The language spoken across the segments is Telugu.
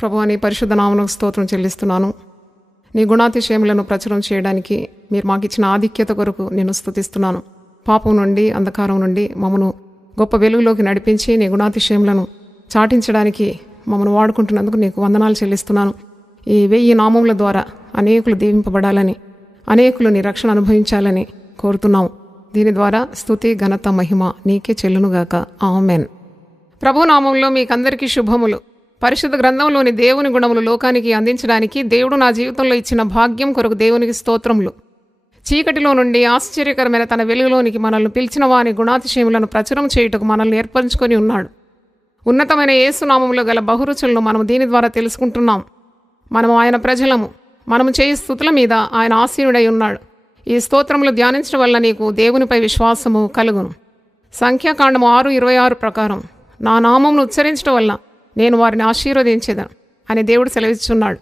ప్రభువా, నీ పరిశుద్ధ నామమునకు స్తోత్రం చెల్లిస్తున్నాను. నీ గుణాతిశయములను ప్రచురం చేయడానికి మీరు మాకు ఇచ్చిన ఆధిక్యత కొరకు నేను స్తుతిస్తున్నాను. పాపం నుండి, అంధకారం నుండి మమ్మను గొప్ప వెలుగులోకి నడిపించి నీ గుణాతిశయములను చాటించడానికి మమ్మను వాడుకుంటున్నందుకు నీకు వందనాలు చెల్లిస్తున్నాను. ఈ 1000 నామముల ద్వారా అనేకులు దీవింపబడాలని, అనేకులు నీ రక్షణ అనుభవించాలని కోరుతున్నాము. దీని ద్వారా స్తుతి, ఘనత, మహిమ నీకే చెల్లునుగాక. ఆమెన్. ప్రభు నామంలో మీకందరికీ శుభములు. పరిశుద్ధ గ్రంథంలోని దేవుని గుణములు లోకానికి అందించడానికి దేవుడు నా జీవితంలో ఇచ్చిన భాగ్యం కొరకు దేవునికి స్తోత్రములు. చీకటిలో నుండి ఆశ్చర్యకరమైన తన వెలుగులోనికి మనల్ని పిలిచిన వాని గుణాతిశయములను ప్రచురం చేయుటకు మనల్ని ఏర్పరచుకొని ఉన్నాడు. ఉన్నతమైన యేసు నామములో గల బహురుచులను మనం దీని ద్వారా తెలుసుకుంటున్నాం. మనము ఆయన ప్రజలము. మనము చేయి స్తుతుల మీద ఆయన ఆసీనుడై ఉన్నాడు. ఈ స్తోత్రములు ధ్యానించడం వల్ల నీకు దేవునిపై విశ్వాసము కలుగును. సంఖ్యాకాండము 6:26 ప్రకారం నా నామమును ఉచ్చరించడం వల్ల నేను వారిని ఆశీర్వదించేదను అని దేవుడు సెలవిస్తున్నాడు.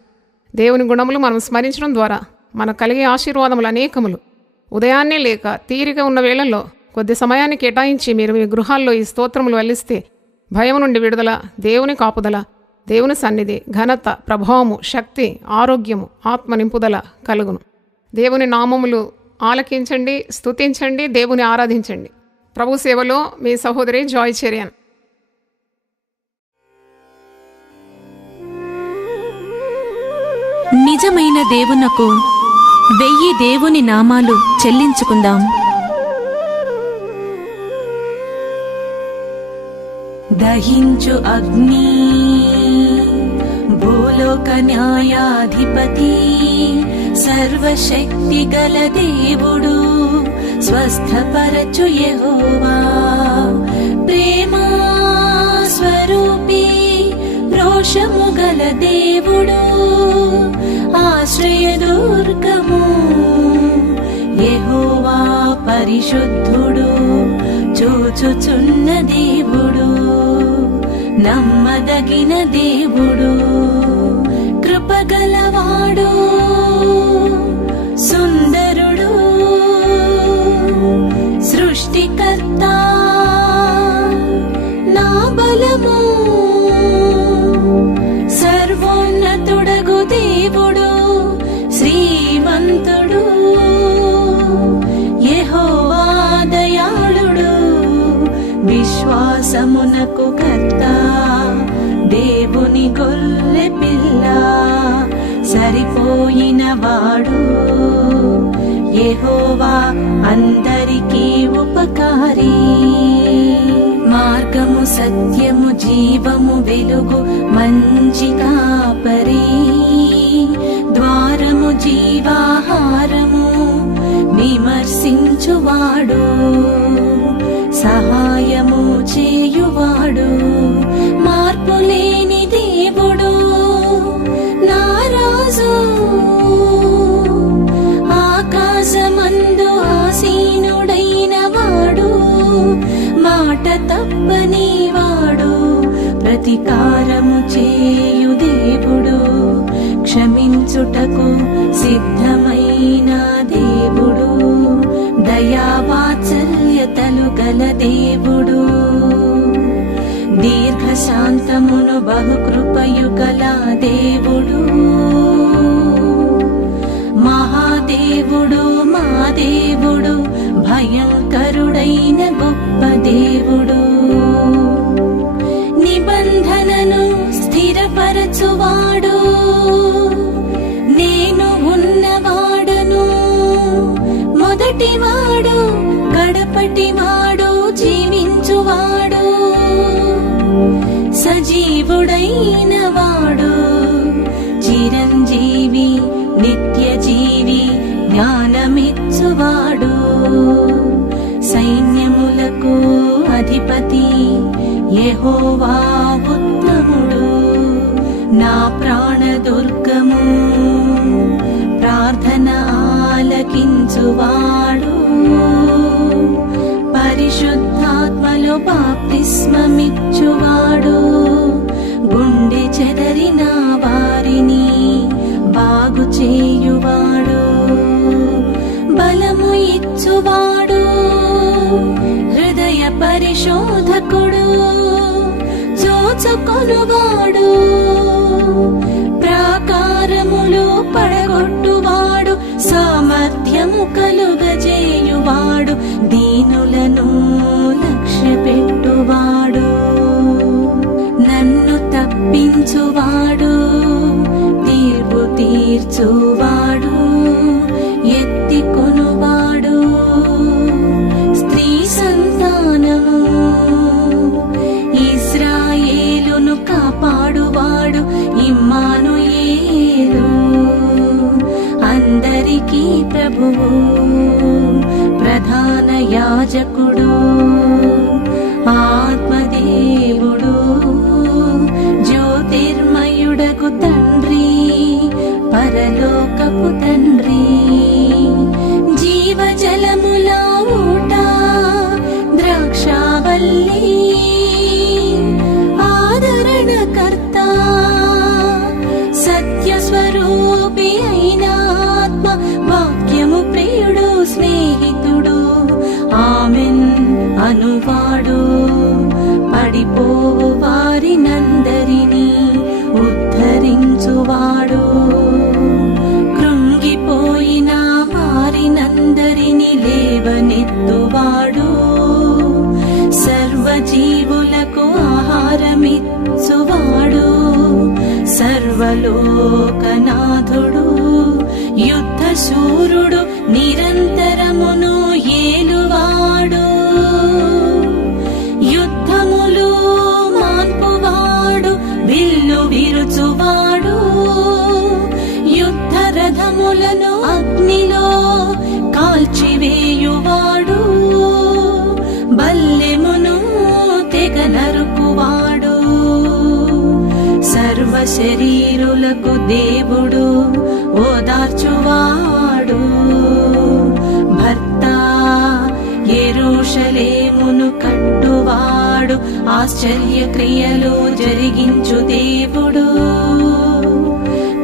దేవుని గుణములు మనం స్మరించడం ద్వారా మనకు కలిగే ఆశీర్వాదములు అనేకములు. ఉదయాన్నే లేక తీరిక ఉన్న వేళల్లో కొద్ది సమయాన్ని కేటాయించి మీరు మీ గృహాల్లో ఈ స్తోత్రములు వల్లిస్తే భయం నుండి విడుదల, దేవుని కాపుదల, దేవుని సన్నిధి, ఘనత, ప్రభావము, శక్తి, ఆరోగ్యము, ఆత్మ నింపుదల కలుగును. దేవుని నామములు ఆలకించండి, స్తుతించండి, దేవుని ఆరాధించండి. ప్రభు సేవలో మీ సహోదరి జాయ్ చెరియన్. నిజమైన దేవునకు 1000 దేవుని నామాలు చెల్లించుకుందాం. దహించు అగ్ని, భూలోక న్యాయాధిపతి, సర్వశక్తి గల దేవుడు, స్వస్థపరచు యెహోవా, ప్రేమా స్వరూపి, రోషము గల దేవుడు, ఆశ్రయదుర్గము, యెహోవా పరిశుద్ధుడు, చూచుచున్న దేవుడు, నమ్మదగిన దేవుడు, కృపగలవాడు, సుందరుడు, సృష్టికర్త, నా బలము, సర్వోన్నతుడగు దేవుడు, శ్రీమంతుడు, యెహోవా దయాళుడు, విశ్వాసమునకు కర్త, దేవుని గొల్లె పిల్ల, సరిపోయిన వాడు, యెహోవా అందరికీ ఉపకారి, మార్గము, సత్యము, జీవము, వెలుగు, మంచి కాపరి, ద్వారము, జీవాహారము, విమర్శించువాడు, సహాయము చేయువాడు, మార్పులేని దేవుడు, నా రాజు, ఆకాశమందు ఆసీనుడైన వాడు, మాట తప్పని వాడు, ప్రతికారము చేయు దేవుడు, క్షమించుటకు సిద్ధమైన దేవుడు, దయావాత్సల్యతలు గల దేవుడు, దీర్ఘశాంతమును బహుకృపయు గల దేవుడు, మహాదేవుడు, మా దేవుడు, భయంకరుడైన గొప్ప దేవుడు, నిబంధనను స్థిరపరచువాడు, నేను ఉన్నవాడును, మొదటివాడు, కడపటివాడు, జీవించువాడు, సజీవుడైన వాడు, చిరంజీవి, నిత్యజీవి, జ్ఞానమిచ్చువాడు, సైన్యములకు అధిపతి, యెహోవా ఉత్తముడు, నా ప్రాణదుర్గము, ప్రార్థన ఆలకించువాడు, పరిశుద్ధాత్మలో బాప్తిస్మమిచ్చువాడు, గుండె చెదరిన వారిని బాగు చేయువాడు, బలము ఇచ్చువాడు, హృదయ పరిశోధకుడు, చూచుకొనువాడు, తప్పించువాడు, తీర్పు తీర్చువాడు, ఎత్తికొనువాడు. స్త్రీ సంతానము ఇశ్రాయేలును కాపాడువాడు, ఇమ్మానుయేలు అందరికీ ప్రభువు, ప్రధాన యాజకుడు, ఆత్మదేవుడు, జ్యోతిర్మయుడకు తండ్రి, పరలోకపు తండ్రి, జీవజలముల ఊట, ద్రాక్షావల్లి, ఆదరణకర్త, సత్యస్వరూపి అయిన ఆత్మ, వాక్యము ప్రియుడు, స్నేహితుడు, ఆమెన్ అనువాడు, పడిపోవు వారినందరినీ ఉద్ధరించువాడు, కృంగిపోయిన వారినందరినీ లేవనెత్తువాడు, సర్వజీవులకు ఆహారమిచ్చువాడు, సర్వలోకనాథుడు, యుద్ధశూరుడు, నిరంతరమును ఏలువాడు, యుద్ధములు మాన్పువాడు, విల్లు విరుచువాడు, యుద్ధ రథములను అగ్నిలో కాల్చివేయువాడు, బల్లెమును తెగ నరుకువాడు, సర్వ శరీరులకు దేవుడు, ఓదార్చువాడు, భర్త యెరూషలేమును కట్టువాడు, ఆశ్చర్య క్రియలు జరిగించు దేవుడు,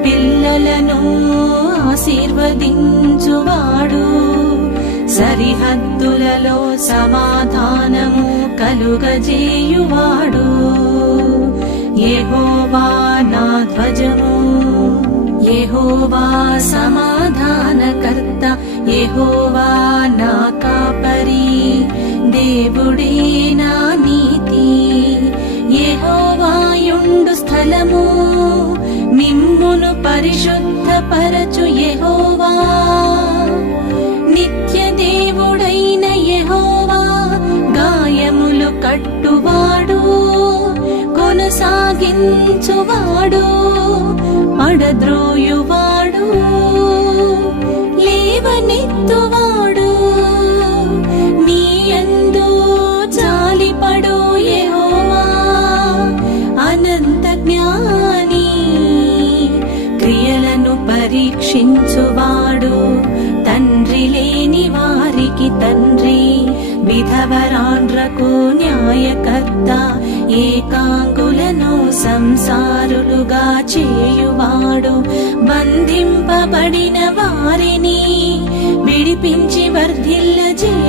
పిల్లలను ఆశీర్వదించువాడు, సరిహద్దులలో సమాధానము కలుగజేయువాడు, యెహోవా నా ధ్వజము, యెహోవా సమాధానకర్త, యెహోవా నా కాపరి, దేవుడే నా నీతి, యెహోవాయుండు స్థలము, మిమ్మును పరిశుద్ధపరచు యెహోవా, నిత్య దేవుడైన యెహోవా, గాయములు కట్టువాడు, కొనసాగించువాడు, పడద్రోయువాడు, లేవనెత్తువాడు, నీయందు జాలిపడు యెహోవా, అనంత జ్ఞాని, క్రియలను పరీక్షించువాడు, తండ్రి లేని వారికి తండ్రి, విధవరాండ్రకు న్యాయకర్త, ఏకాంగులను సంసారులుగా చేయువాడు, బంధింపబడిన వారిని విడిపించి వర్ధిల్లజేయువాడు,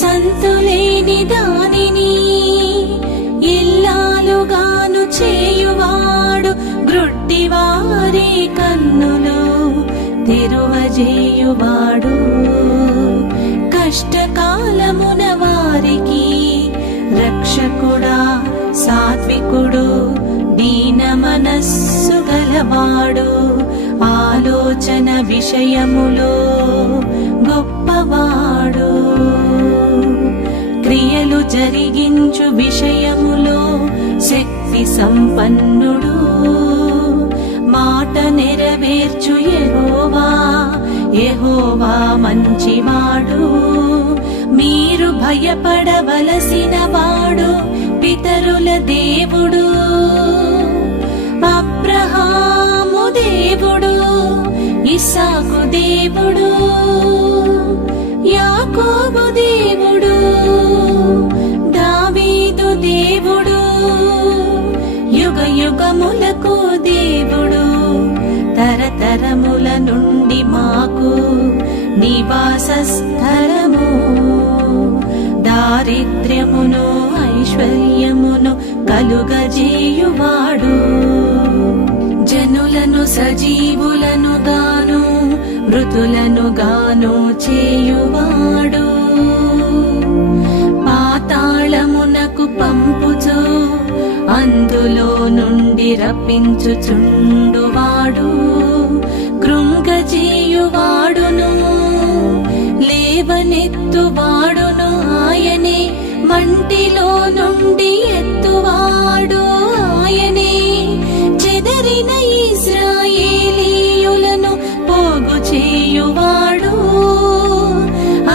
సంతులేని దానిని ఇల్లాలుగాను చేయువాడు, గ్రుడ్డివారి కన్నులు తెరువజేయువాడు, కష్టకాలమున వారికి రక్షకుడా, సాత్వికుడు, దీన మనస్సు గలవాడు, ఆలోచన విషయములో గొప్పవాడు, క్రియలు జరిగించు విషయములో శక్తి సంపన్నుడు, మాట నెరవేర్చు యెహోవా, యెహోవా మంచివాడు, మీరు భయపడవలసిన వాడు, పితరుల దేవుడు, అబ్రహాము దేవుడు, ఇస్సాకు దేవుడు, యాకోబు దేవుడు, దావీదు దేవుడు, యుగ యుగములకు దేవుడు, తరతరముల నుండి మాకు నివాస స్థలము, దారిద్ర్యమును ఐశ్వర్యమును కలుగజేయువాడు, జనులను సజీవులను గాను మృతులను గాను చేయువాడు, పాతాళమునకు పంపుచు అందులో నుండి రప్పించుచుండువాడు కృంగజేయువాడును లేవనెత్తువాడును ఆయనే మంటిలో నుండి ఎత్తువాడు ఆయనే చెదరిన ఇశ్రాయేలీయులను పోగు చేయువాడు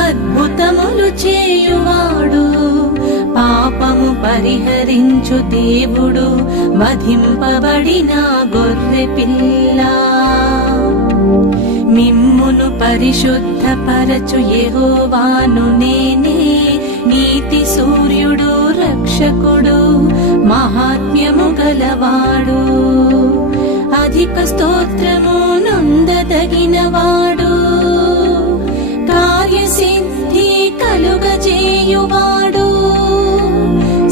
అద్భుతములు చేయువాడు పాపము పరిహరించు దేవుడు వధింపబడిన గొర్రె పిల్ల మిమ్మును పరిశుద్ధపరచు యెహోవాను నేనే నీతి సూర్యుడు రక్షకుడు మహాత్మ్యము గలవాడు అధిక స్తోత్రము నొందదగినవాడు కార్యసిద్ధి కలుగజేయువాడు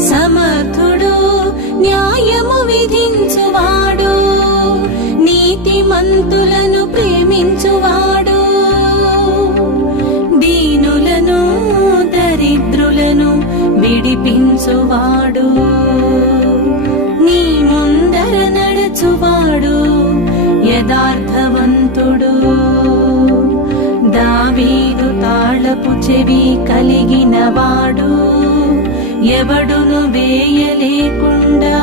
సమర్థుడు న్యాయము విధించువాడు నీతిమంతులను ప్రేమించువాడు దీనులను దరిద్రులను విడిపించువాడు నీ ముందర నడచువాడు యథార్థవంతుడు దావీదు తాళపు చెవి కలిగినవాడు ఎవడును వేయలేకుండా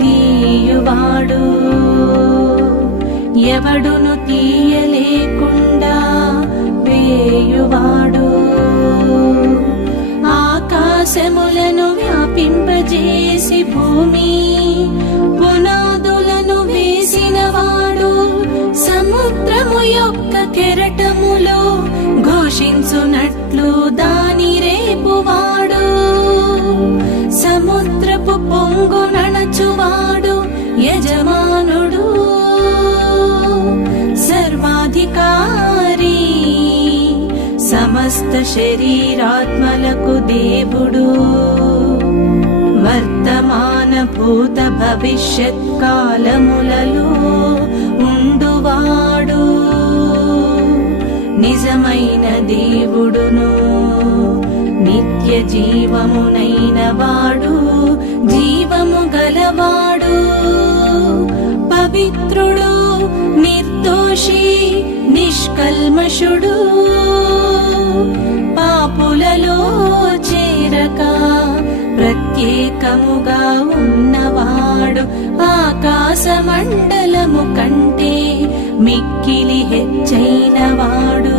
తీయువాడు ఎవడును తీయలేకుండా వేయువాడు ఆకాశములను వ్యాపింపజేసి భూమి పునాదులను వేసినవాడు సముద్రము యొక్క కెరటములో ఘోషించునట్లు దాని రేపువాడు సముద్రపు పొంగు నడచువాడు యజమానుడు సర్వాధికారి సమస్త శరీరాత్మలకు దేవుడు వర్తమాన భూత భవిష్యత్ కాలములలో ఉండువాడు నిజమైన దేవుడును నిత్య జీవమునైన వాడు జీవము గలవాడు పవిత్రుడు నిర్దోషి నిష్కల్మషుడు పాపులలో చేరక ప్రత్యేకముగా ఉన్నవాడు ఆకాశమండలము కంటే మిక్కిలి హెచ్చైనవాడు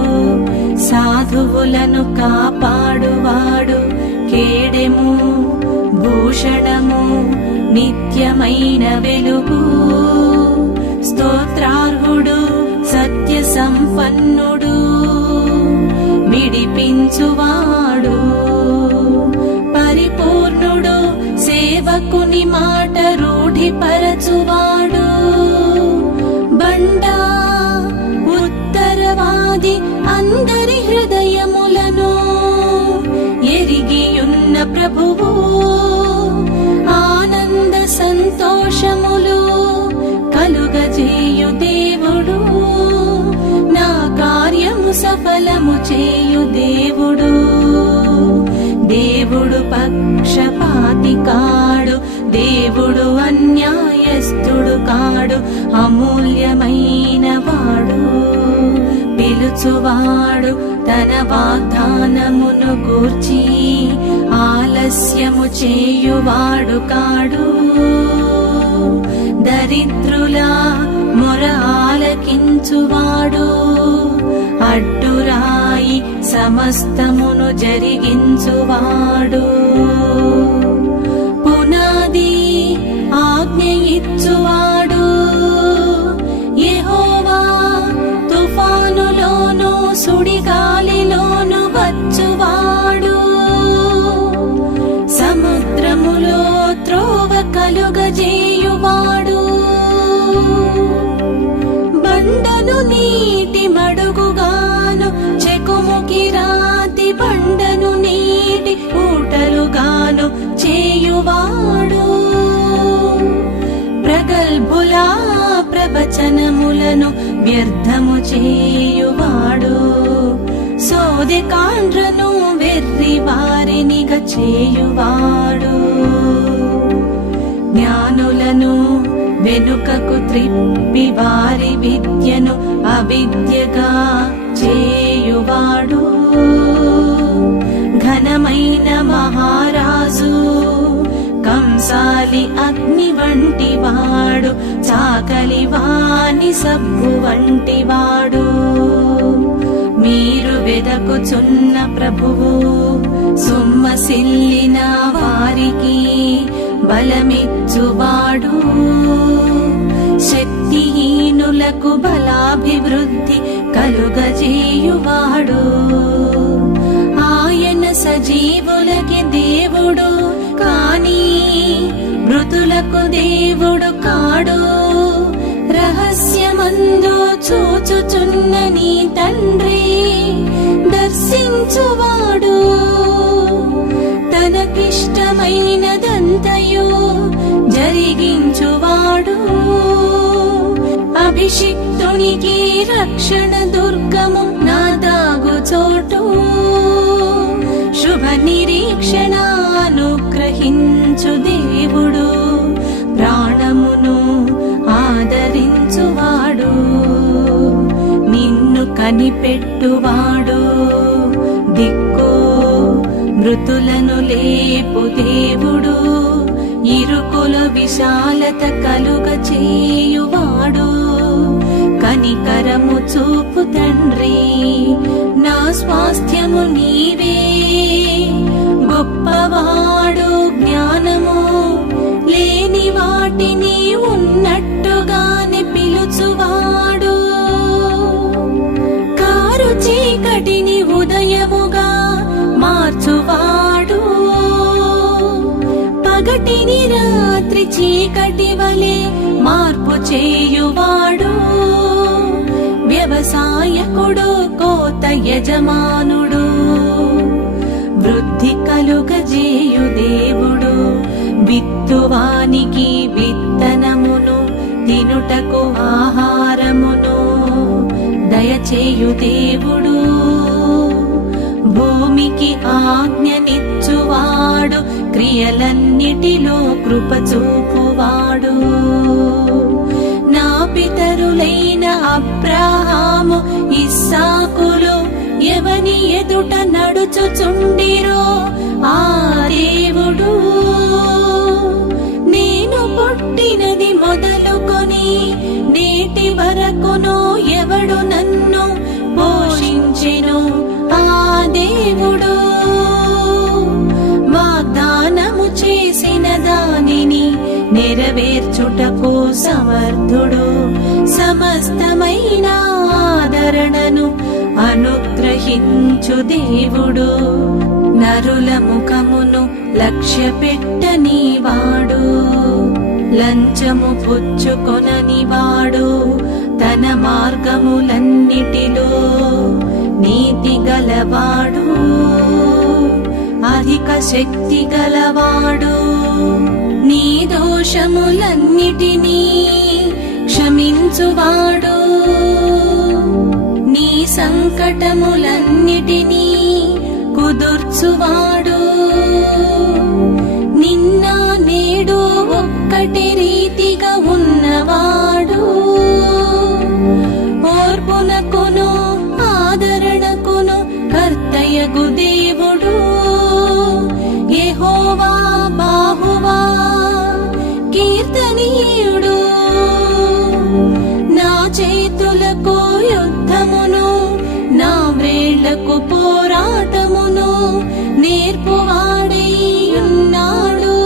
సాధువులను కాపాడువాడు కేడెము భూషణము నిత్యమైన వెలుగు స్తోత్రార్హుడు సత్య సంపన్నుడు విడిపించువాడు పరిపూర్ణుడు సేవకుని మాట రూఢిపరచువాడు బండా ఉత్తరవాది అందరి హృదయములను ఎరిగియున్న ప్రభువు ఆనంద సంతోషములు కలుగజేయు దేవుడు నా కార్యము సఫలము చేయు దేవుడు దేవుడు పక్షపాతి కాడు దేవుడు అన్యాయస్థుడు కాడు అమూల్యమైన వాడు పిలుచువాడు తన వాగ్దానమును గూర్చి ఆలస్యము చేయువాడు కాడు దరిద్రుల మొర ఆలకించువాడు అడ్డురాయి సమస్తమును జరిగించువాడు పునాది ఆజ్ఞ ఇచ్చువాడు యెహోవా తుఫానులోను సుడిగాలిలోను వచ్చువాడు సముద్రములో త్రోవ కలుగజేయువాడు బండను నీటి మడుగుగాను చెకుముకి రాతి బండను నీటి ఊటలుగాను చేయువాడు ప్రగల్భుల ప్రవచనములను వ్యర్థము చేయువాడు సోదె కాండ్రను వెర్రి వారినిగా చేయువాడు వారలను వెనుకకు త్రిప్పి వారి విద్యను అవిద్యగా చేయువాడు. ఘనమైన మహారాజు కంసాలి అగ్ని వంటి వాడు, చాకలి వాని సబ్బు వంటి వాడు. మీరు వెదకుచున్న ప్రభువు సొమ్మసిల్లిన వారికి బలమిచ్చువాడు. శక్తిహీనులకు బలాభివృద్ధి కలుగజేయువాడు. ఆయన సజీవులకి దేవుడు కాని మృతులకు దేవుడు కాడు. రహస్యమందు చూచుచున్న నీ తండ్రి దర్శించువాడు. తనకిష్టమైనదంతయు జరిగించువాడు. అభిషిక్తునికి రక్షణ దుర్గము నా దాగు చోటు. శుభ నిరీక్షణ అనుగ్రహించు దేవుడు, ప్రాణమును ఆదరించువాడు. నిన్ను కనిపెట్టువాడు దిక్కు, మృతులను లేపు దేవుడు. ఇరుకుల విశాలత కలుగ చేయువాడు. కనికరము చూపు తండ్రి, నా స్వాస్థ్యము నీవే. గొప్పవాడు జ్ఞానము లేని వాటిని ఉన్నట్టుగానే పిలుచువాడు. కారు చీకటిని ఉదయముగా మార్చువాడు. పగటిని రాత్రి చీకటి వలె మార్పు చేయువాడు. వ్యవసాయకుడు కోత యజమానుడు, వృద్ధి కలుగజేయు దేవుడు. విత్తువానికి విత్తనమును, తినుటకు ఆహారమును దయచేయు దేవుడు. భూమికి ఆజ్ఞనిచ్చువాడు, క్రియలన్నిటిలో కృప చూపువాడు. నా పితరులైన అబ్రాహాము ఇస్సాకులు ఎవని ఎదుట నడుచుచుండిరో ఆ దేవుడు. నేను పుట్టినది మొదలుకొని నేటి వరకును ఎవడు నన్ను పోషించెను ఆ దేవుడు. వాగ్దానము చేసిన దానిని నెరవేర్చుటకు సమర్థుడు. సమస్తమైన ఆదరణను అనుగ్రహించు దేవుడు. నరుల ముఖమును లక్ష్య పెట్టని వాడు, లంచము పుచ్చుకొనని వాడు. తన మార్గములన్నిటిలో నీతి గలవాడు. అధిక శక్తి గలవాడు. నీ దోషములన్నిటినీ క్షమించువాడు. నీ సంకటములన్నిటినీ కుదుర్చువాడు. నిన్న నేడు ఒక్కటి రీతిగా ఉన్నవాడు. ఓర్పునకును ఆదరణకును కర్తయగు దేవుడు. యెహోవా బాహువా కీర్తనీయుడు. నా చేతులకు యుద్ధమును, నా వ్రేళ్లకు పోరాటమును నేర్పువాడై ఉన్నాడు.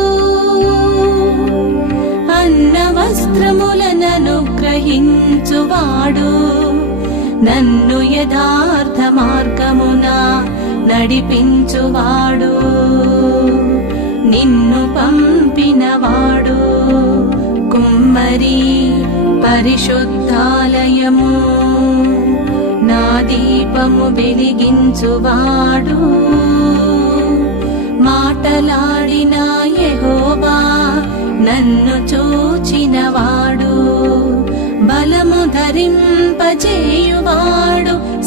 అన్న వస్త్రములను గ్రహించువాడు. నన్ను యథార్థ మార్గమున నడిపించువాడు. నిన్ను పంపినవాడు కుమ్మరి పరిశుద్ధాలయము. నా దీపము వెలిగించువాడు. మాటలాడిన యెహోవా నన్ను చూచినవాడు. బలము ధరింపజేయువాడు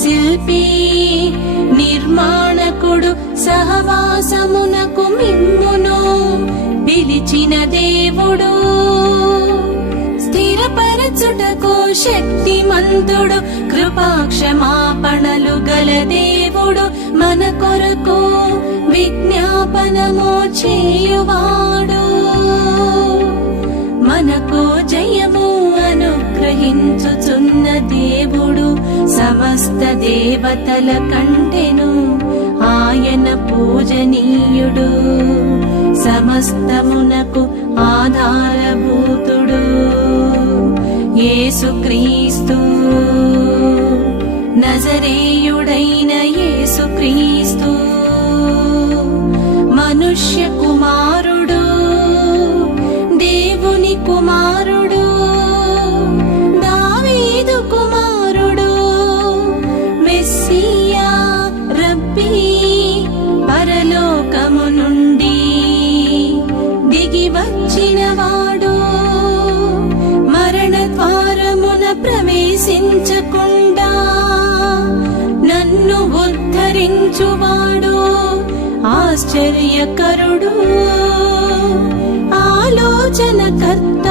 శిల్పి నిర్మాణకుడు సహవాసమునకు మిమ్మును పిలిచిన దేవుడు స్థిరపరచుటకు శక్తిమంతుడు కృపాక్షమాపణలు గల దేవుడు మన కొరకు విజ్ఞాపనము చేయువాడు మనకు జయము అనుగ్రహించుచున్న దేవుడు సమస్త దేవతల కంటెను ఆయన పూజనీయుడు సమస్తమునకు ఆధారభూతుడు యేసుక్రీస్తు నజరేయుడైన యేసుక్రీస్తు మనుష్య కుమారుడు దేవుని కుమారుడు దావీదు కుమారుడు మెస్సియా రబ్బీ పరలోకము నుండి దిగి వచ్చినవాడు మరణ ద్వారమున ప్రవేశించకుండా నన్ను ఉద్ధరించువాడు ఆశ్చర్యకరుడు ఆలోచనకర్త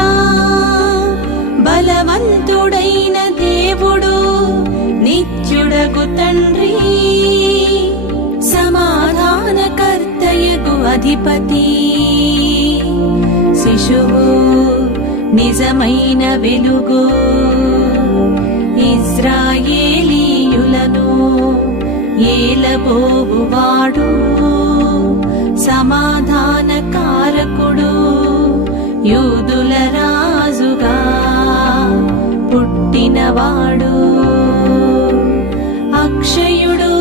బలవంతుడైన దేవుడు నిత్యుడగు తండ్రి సమాధానకర్తయగు అధిపతి శిశువు నిజమైన వెలుగు ఇశ్రాయేలీయులను ఏలబోవువాడు సమాధానకారకుడు యూదుల రాజుగా పుట్టినవాడు అక్షయుడు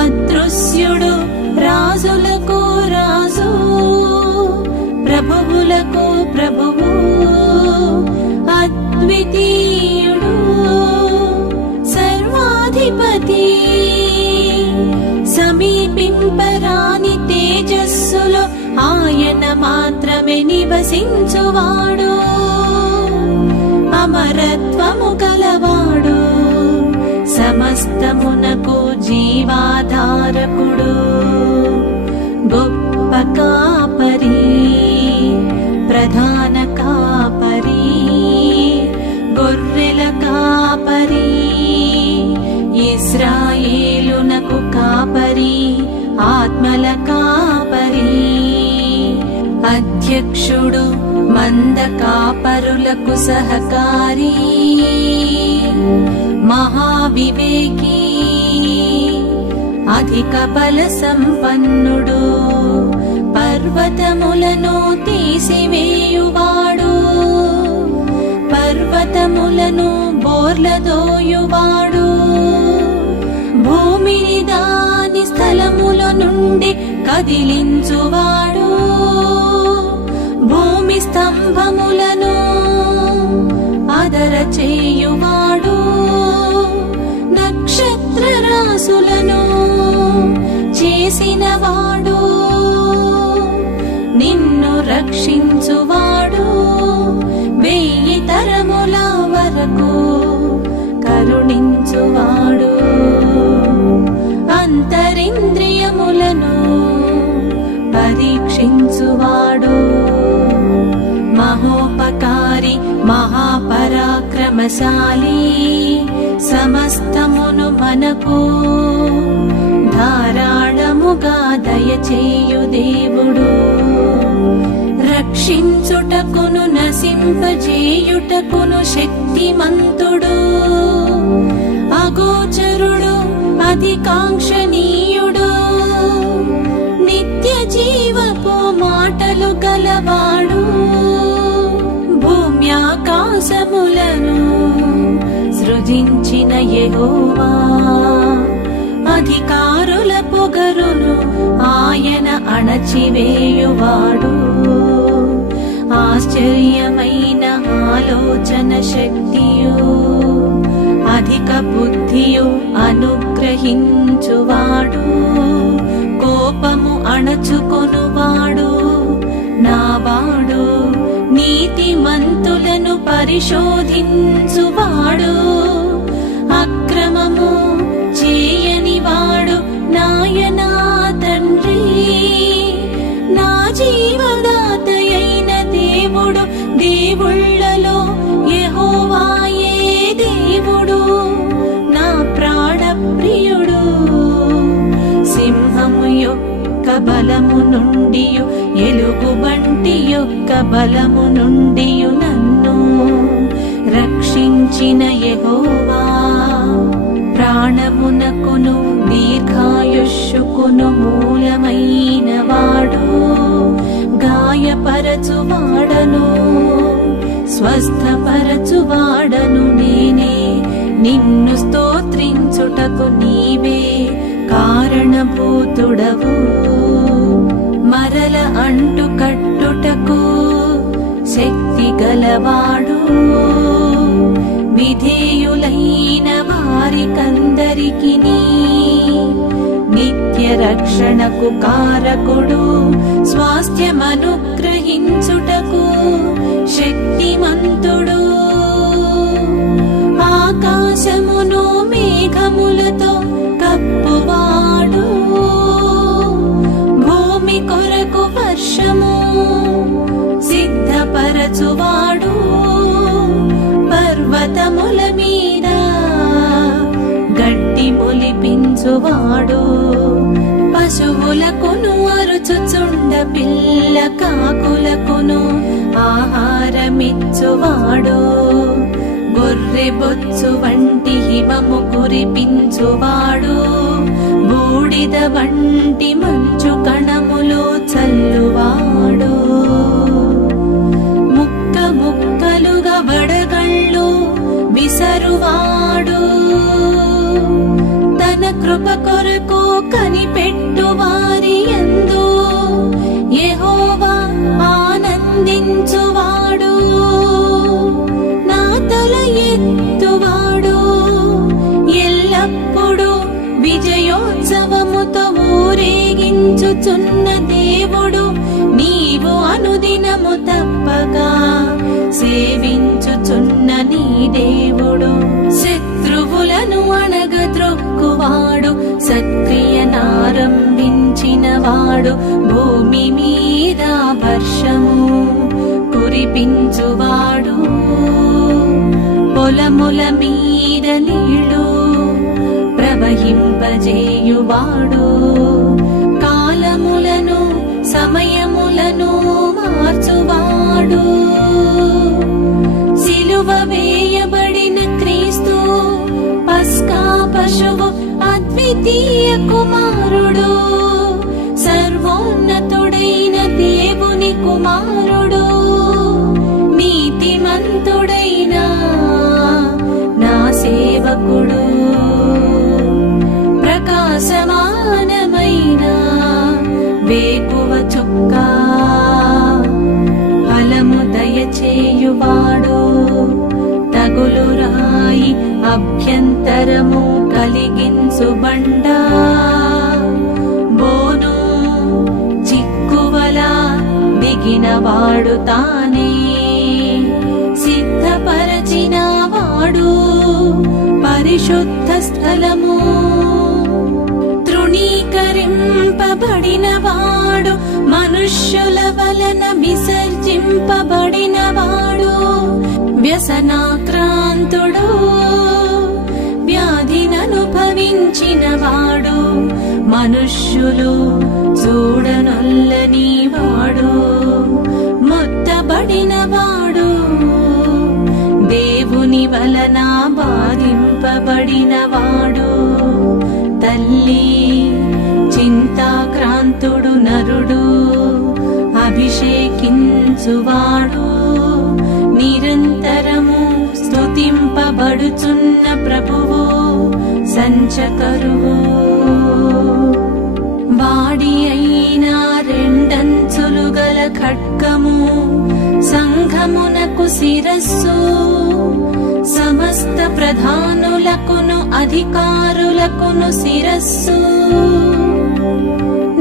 అదృశ్యుడు రాజులకు రాజు ప్రభువులకు ప్రభువు అద్వితీయుడు సర్వాధిపతి సమీపింపరాని తేజస్సులో ఆయన మాత్రమే నివసించువాడు అమరత్వము గలవాడు సమస్తమునకు జీవాధారకుడు గొప్ప కాపరి ప్రధాన కాపరి గొర్రెల కాపరి ఇశ్రాయేలునకు కాపరి ఆత్మల కాపరి అధ్యక్షుడు మంద కాపరులకు సహకారి మహావివేకి అధిక బల సంపన్నుడు పర్వతములను తీసివేయువాడు పర్వతములను బోర్లదోయువాడు భూమిని దాని స్థలముల నుండి కదిలించువాడు భూమి స్తంభములను అదర చేయువాడు నక్షత్ర రాసులను చేసినవాడు నిన్ను రక్షించువాడు 1000 తరముల వరకు కరుణించువాడు అంతరింద్రియములను పరీక్షించువాడు మహోపకారి మహాపరాక్రమశాలి సమస్తమును మనకు ధారాళముగా దయచేయు దేవుడు రక్షించుటకును నశింపజేయుటకును శక్తిమంతుడు అగోచరుడు అధికాంక్షణీయుడు నిత్య జీవపు మాటలు గలవాడు భూమ్యాకాశములను సృజించిన యెహోవా అధికారుల పొగరును ఆయన అణచివేయువాడు ఆశ్చర్యమైన ఆలోచన శక్తియు అధిక బుద్ధియు అనుగ్రహించువాడు కోపము అణచుకొనువాడు నావాడు నీతిమంతులను పరిశోధించువాడు, అక్రమము చేయనివాడు నాయనా తండ్రి. నా జీవదాతయైన దేవుడు, దేవుళ్ళలో యెహోవాయే దేవుడు, నా ప్రాణప్రియుడు. సింహము యొక్క బలము నుండియు, ఎలుగుబంటి యొక్క బలము నుండియు నన్ను రక్షించిన యెహోవా, ప్రాణమునకును దీర్ఘాయుష్కును మూలమైన వాడు, గాయపరచువాడను స్వస్థపరచువాడను నేనే. నిన్ను స్తోత్రించుటకు నీవే కారణభూతుడవు, మరల అంటు కట్టుటకు శక్తి గలవాడు, విధేయులైన వారికందరికిని నిత్య రక్షణకు కారకుడు, స్వాస్థ్యమనుగ్రహించుటకు శక్తిమంతుడు. ఆకాశమును మేఘములతో కప్పువాడు, భూమి కొరకు వర్షము సిద్ధపరచువాడు, పర్వతముల మీద గడ్డి మొలిపించువాడు, పశువులకును అరుచుచుండ పిల్ల కాకులకును ఆహారమిచ్చువాడు, గొర్రె బొచ్చు వంటి హిమము కురిపించువాడు, బూడిద వంటి మంచు కణములు చల్లువాడు, ముక్క ముక్కలుగా వడగళ్ళు విసరువాడు, తన కృప కొరకు కనిపెట్టు వారి యందు యెహోవా ఆనందించువాడు, నా తల ఎత్తువాడు, ఎల్లప్పుడూ విజయోత్సవముతో ఊరేగించుచున్న దేవుడు, నీవు అనుదినము తప్పగా సేవించుచున్న నీ దేవుడు. శత్రువులను అణగద్రొక్కువాడు, సత్క్రియనారంభించిన వాడు, భూమి మీద వర్షము కురిపించువాడు, పొలముల మీద నీళ్లు ప్రవహింపజేయువాడు, కాలములను సమయములను మార్చువాడు, సిలువ వేయబడిన క్రీస్తు పస్కా పశువు, అద్వితీయ కుమారుడు, సర్వోన్నతుడైన దేవుని కుమారుడు, నీతిమంతుడైన నా సేవకుడు, ప్రకాశమానమైన వేకువ చుక్క, ఫలము దయచేయువాడు, తగులు రాయి అభ్యంతరము కలిగించు బండ, బోను చిక్కువల దిగినవాడు తానే, సిద్ధపరచిన వాడు పరిశుద్ధ స్థలము, తృణీకరింపబడినవాడు, మనుష్యుల వలన విసర్జింపబడినవాడు, వ్యసనాక్రాంతుడు, వ్యాధిననుభవించినవాడు, మనుష్యులు చూడనొల్లని వాడు, మొత్తబడినవాడు, దేవుని వలన బాధింపబడినవాడు, తల్లి చింతాక్రాంతుడు నరుడు, అభిషేకించువాడు, నిరంతరము స్తుతింపబడుచున్న ప్రభువు, సంచకరువు, వాడి అయిన రెండంచులు గల ఖడ్గము, సంఘమునకు శిరస్సు, సమస్త ప్రధానులకును అధికారులకును శిరస్సు,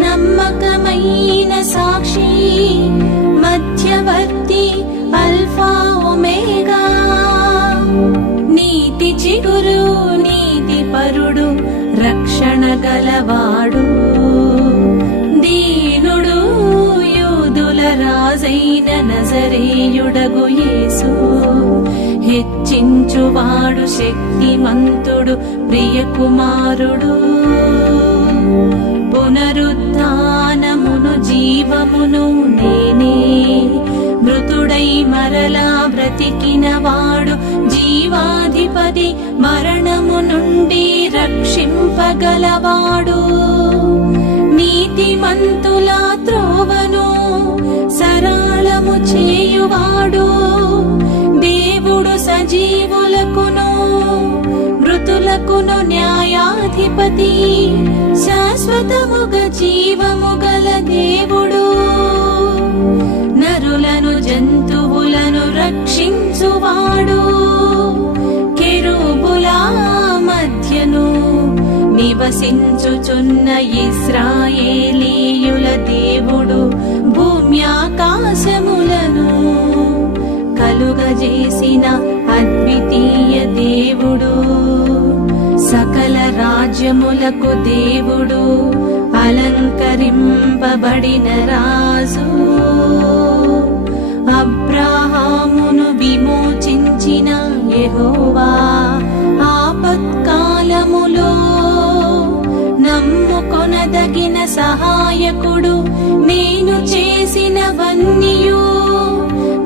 నమ్మకమైన సాక్షి, మధ్యవర్తి, అల్ఫా ఒమేగా, గురు నీతి పరుడు రక్షణ గలవాడు దీనుడు యూదుల రాజైన నజరేయుడగు యేసు హెచ్చించువాడు శక్తిమంతుడు ప్రియకుమారుడు పునరుత్థానమును జీవమును నేనే మృతుడై మరలా బ్రతికినవాడు జీవాధిపతి మరణము నుండి రక్షింపగలవాడు నీతిమంతుల త్రోవను సరళము చేయువాడు దేవుడు సజీవులకును మృతులకును న్యాయాధిపతి శాశ్వతముగా జీవము గల దేవుడు నరులను జంతువులను రక్షించువాడు కెరూబుల మధ్యను నివసించుచున్న ఇశ్రాయేలీయుల దేవుడు భూమి ఆకాశములను కలుగజేసిన అద్వితీయ దేవుడు సకల రాజ్యములకు దేవుడు అలంకరింపబడిన రాజు అబ్రాహామును విమోచించిన యెహోవా ఆపత్కాలములో నమ్ముకొనదగిన సహాయకుడు నేను చేసినవన్నీయు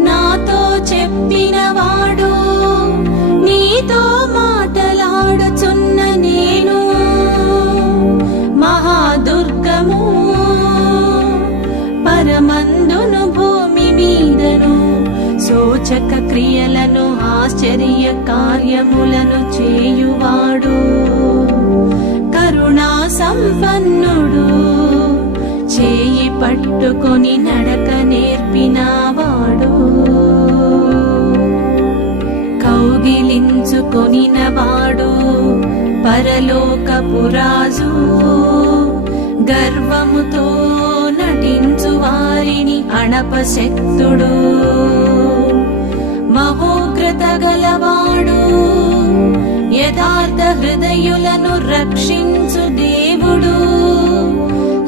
నాతో చెప్పినవాడు నీతో మాటలాడుచున్న నేను మహాదుర్గము పరమందును భూమి మీదను సూచక క్రియలను ఆశ్చర్య కార్యములను చేయువాడు కరుణా సంపన్నుడు చేయి పట్టుకొని నడక నేర్పినవాడు కౌగిలించుకొనినవాడు పరలోకపు రాజు గర్వముతో నటించు వారిని అణపశక్తుడు మహోగ్రత గలవాడు యథార్థ హృదయులను రక్షించు దేవుడు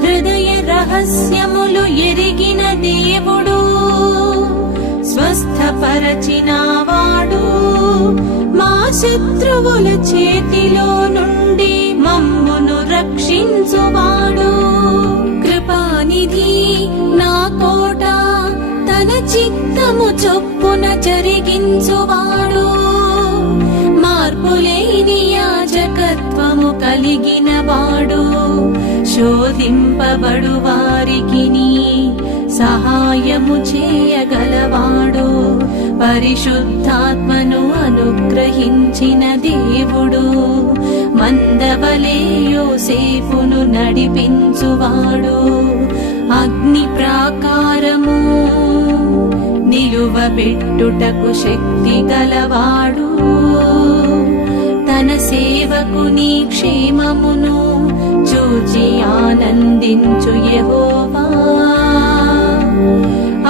హృదయ రహస్యములు ఎరిగిన దేవుడు స్వస్థపరచినవాడు మా శత్రువుల చేతిలో నుండి మమ్మును రక్షించువాడు కృపానిధి నా కోట తన చిత్తము చొప్పున జరిగించువాడు మార్పులేని యాజకత్వము కలిగిన వాడు శోధింపబడు వారికిని సహాయము చేయగలవాడు పరిశుద్ధాత్మను అనుగ్రహించిన దేవుడు మందవలే యోసేపును నడిపించువాడు అగ్ని ప్రాకారము నిలువబెట్టుటకు శక్తి గలవాడు తన సేవకుని క్షేమమును చూచి ఆనందించు యెహోవా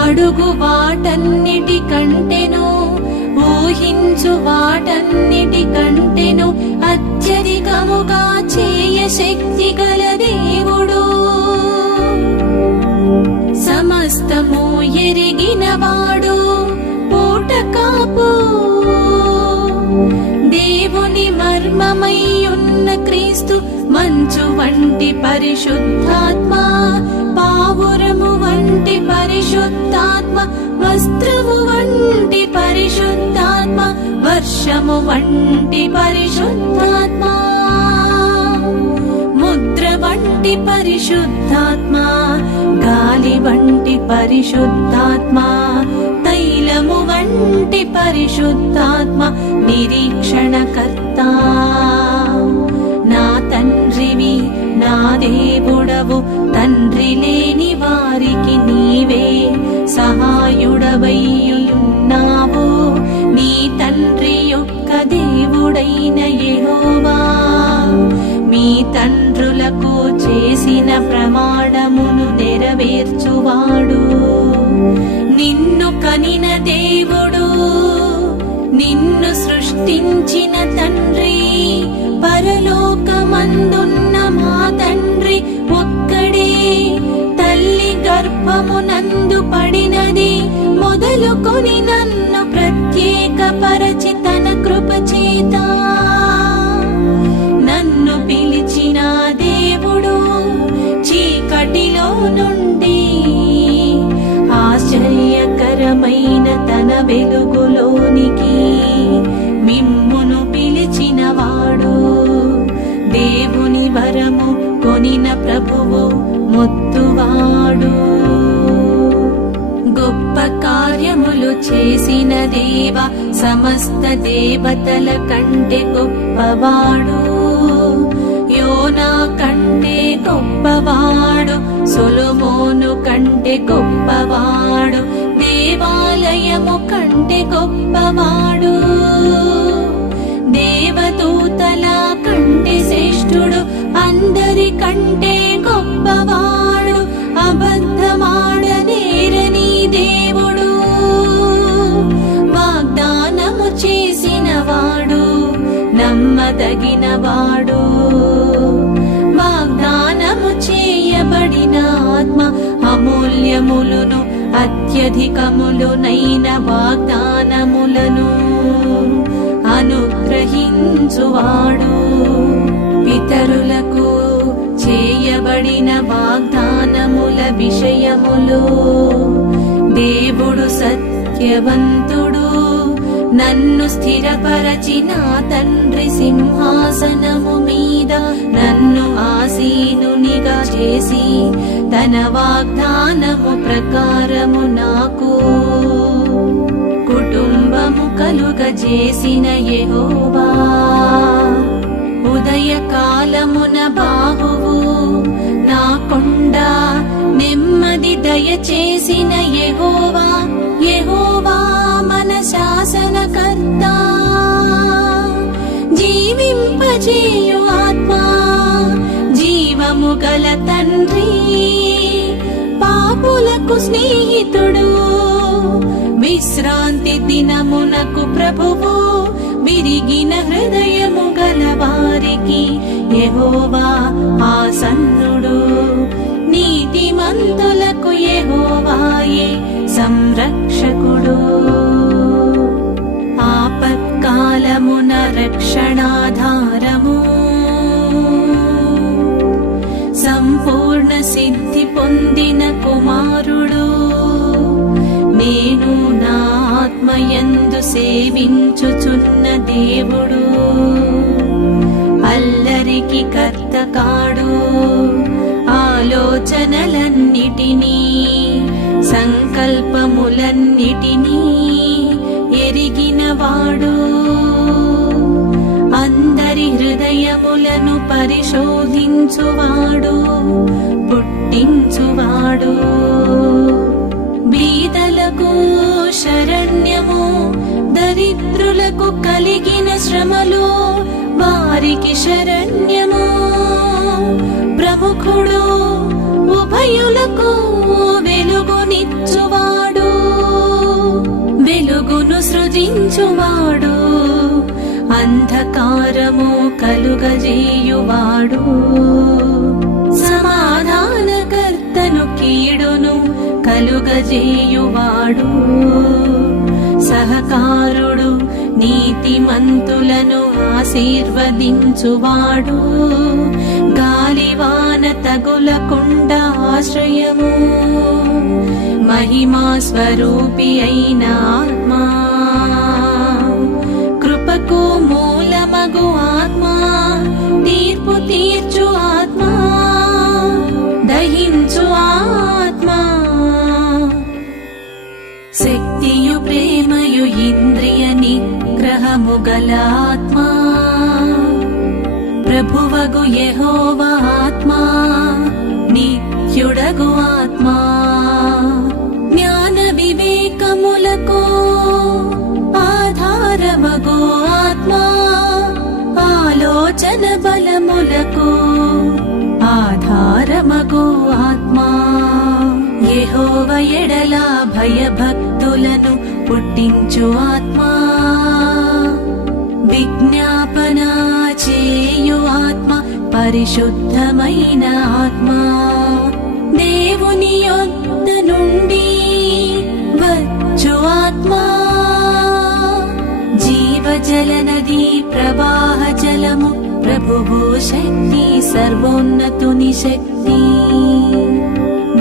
అడుగు వాటన్నిటి కంటెను ఊహించు వాటన్నిటి కంటెను అత్యధికముగా చేయ శక్తి గల దేవుడు సమస్తము ఎరిగినవాడు పూటకాపు దేవుని మర్మమై ఉన్న క్రీస్తు మంచు వంటి పరిశుద్ధాత్మ పావురము వంటి పరిశుద్ధాత్మ వస్త్రము వంటి పరిశుద్ధాత్మ వర్షము వంటి పరిశుద్ధాత్మ ముద్ర వంటి పరిశుద్ధాత్మ గాలి వంటి పరిశుద్ధాత్మ తైలము వంటి పరిశుద్ధాత్మ నిరీక్షణకర్త నా తండ్రివి నా దేవుడవు తండ్రి లేని వారికి నీవే సహాయుడవైయున్నావు నీ తండ్రి యొక్క దేవుడైన యెహోవా మీ తండ్రులకు చేసిన ప్రమాణమును నెరవేర్చువాడు నిన్ను కనిన దేవుడు నిన్ను సృష్టించిన తండ్రి ఎన్నుకొని నన్ను ప్రత్యేకపరచి తన కృప చేత నన్ను పిలిచిన దేవుడు చీకటిలో నుండి ఆశ్చర్యకరమైన తన వెలుగులోనికి మిమ్మును పిలిచినవాడు. దేవుని వరము కొనిన ప్రభువు ముద్దువాడు. గొప్ప కార్యములు చేసిన దేవ సమస్త దేవతల కంటే గొప్పవాడు. యోనా కంటే గొప్పవాడు, సొలొమోను కంటే గొప్పవాడు, దేవాలయము కంటే గొప్పవాడు, దేవదూతల కంటే శ్రేష్ఠుడు, అందరి కంటే గొప్పవాడు, అబద్ధమాడనేరని దేవుడు, వాగ్దానము చేసినవాడు, నమ్మదగినవాడు, వాగ్దానము చేయబడిన ఆత్మ అమూల్యములను అత్యధికములునైన వాగ్దానములను అనుగ్రహించువాడు. పితరులకు చేయబడిన వాగ్దానముల విషయములో దేవుడు సత్యవంతుడు. నన్ను స్థిరపరచిన తండ్రి సింహాసనము మీద నన్ను ఆసీనునిగా చేసి తన వాగ్దానము ప్రకారము నాకు కుటుంబము కలుగజేసిన యెహోవా, ఉదయకాలమున బాహువు నా కొండ నెమ్మది దయచేసిన యెహోవా, యెహోవా మన శాసనకర్త, జీవింపజేయు ఆత్మ, జీవము గల తండ్రి, పాపులకు స్నేహితుడు, విశ్రాంతి దినమునకు ప్రభువు, విరిగిన హృదయము గల వారికి యెహోవా ఆసన్నుడు. నీతిమంతులకు యెహోవాయే సంరక్షకుడు. ఆపత్కాలమున రక్షణాధారము, సంపూర్ణ సిద్ధి పొందిన కుమారుడు, నేను నా ఆత్మయందు సేవించుచున్న దేవుడు, అల్లరికి కర్త కాడు, ఆలోచనలన్నిటినీ సంకల్పములన్నిటినీ ఎరిగినవాడు, అందరి హృదయములను పరిశోధించువాడు, పుట్టించువాడు. బీదలకు శరణ్యము, దరిద్రులకు కలిగిన శ్రమలు వారికి శరణ్యము. ప్రముఖుడు ఉభయులకు వెలుగునిచ్చువాడు, వెలుగును సృజించువాడు, అంధకారము కలుగజేయువాడు. సమాధానకర్తను కీడును కలుగజేయువాడు, సహకారుడు, నీతిమంతులను ఆశీర్వదించువాడు, గాలివాన తగులకుండా ఆశ్రయము, మహిమా స్వరూపి అయిన ఆత్మా, కృపకు మూలమగు ఆత్మా, తీర్పు తీర్చు ఆత్మా, దహించు ఆత్మా, శక్తియు ప్రేమయు ఇంద్రియ నిగ్రహము గల ఆత్మా, ప్రభువగు యెహోవా ఆత్మా, నిత్యుడగు ఆత్మా, జ్ఞాన వివేకములకు ఆధారమగు ఆత్మా, ఆలోచన బలములకు ఆధారమగు ఆత్మా, యెహోవా ఎడల భయభక్తులను పుట్టించు ఆత్మా, విజ్ఞాపన చేయు ఆత్మ, పరిశుద్ధమైన ఆత్మ, దేవుని యొద్ద నుండి వచ్చు ఆత్మ, జలనదీ ప్రవాహ జలము ప్రభువు శక్తి సర్వోన్నతుని శక్తి.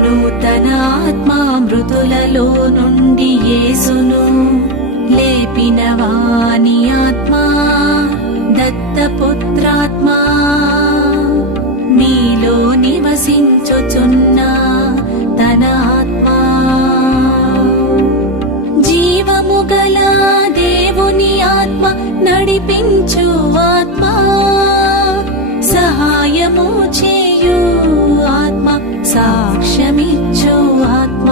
నూతన ఆత్మ మృతులలో నుండి యేసును లేపిన వాని ఆత్మ దత్తపుత్రాత్మ మీలో నివసించుచున్న తన ఆత్మ. జీవము గల దేవుని ఆత్మ నడిపించు ఆత్మ, సహాయము చేయు ఆత్మ, సాక్ష్యమిచ్చు ఆత్మ.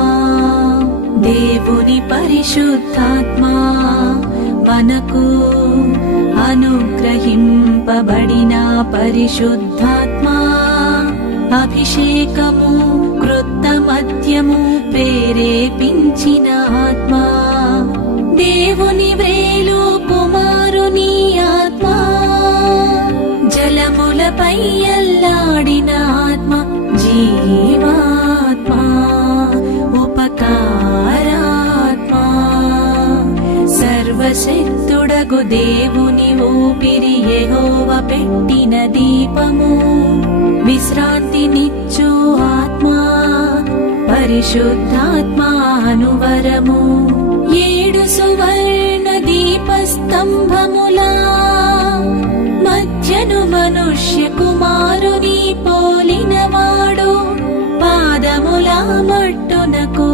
దేవుని పరిశుద్ధాత్మ మనకు అనుగ్రహింపబడిన పరిశుద్ధాత్మ. అభిషేకము కృత మధ్యము ప్రేరేపించిన ఆత్మ. దేవుని వ్రేలు కుమారుని ఆత్మ. జలములపై అల్లాడిన ఆత్మ జీవాత్మ, ఉపకారాత్మ. సర్వశక్తుడగు దేవుని ఊపిరి యెహోవా పెట్టిన దీపము. విశ్రాంతినిచ్చు ఆత్మ పరిశుద్ధాత్మ అనువరము. 7 సువర్ణ దీపస్తంభములా మధ్యను మనుష్య కుమారుని పోలినవాడు. పాదముల మట్టునకు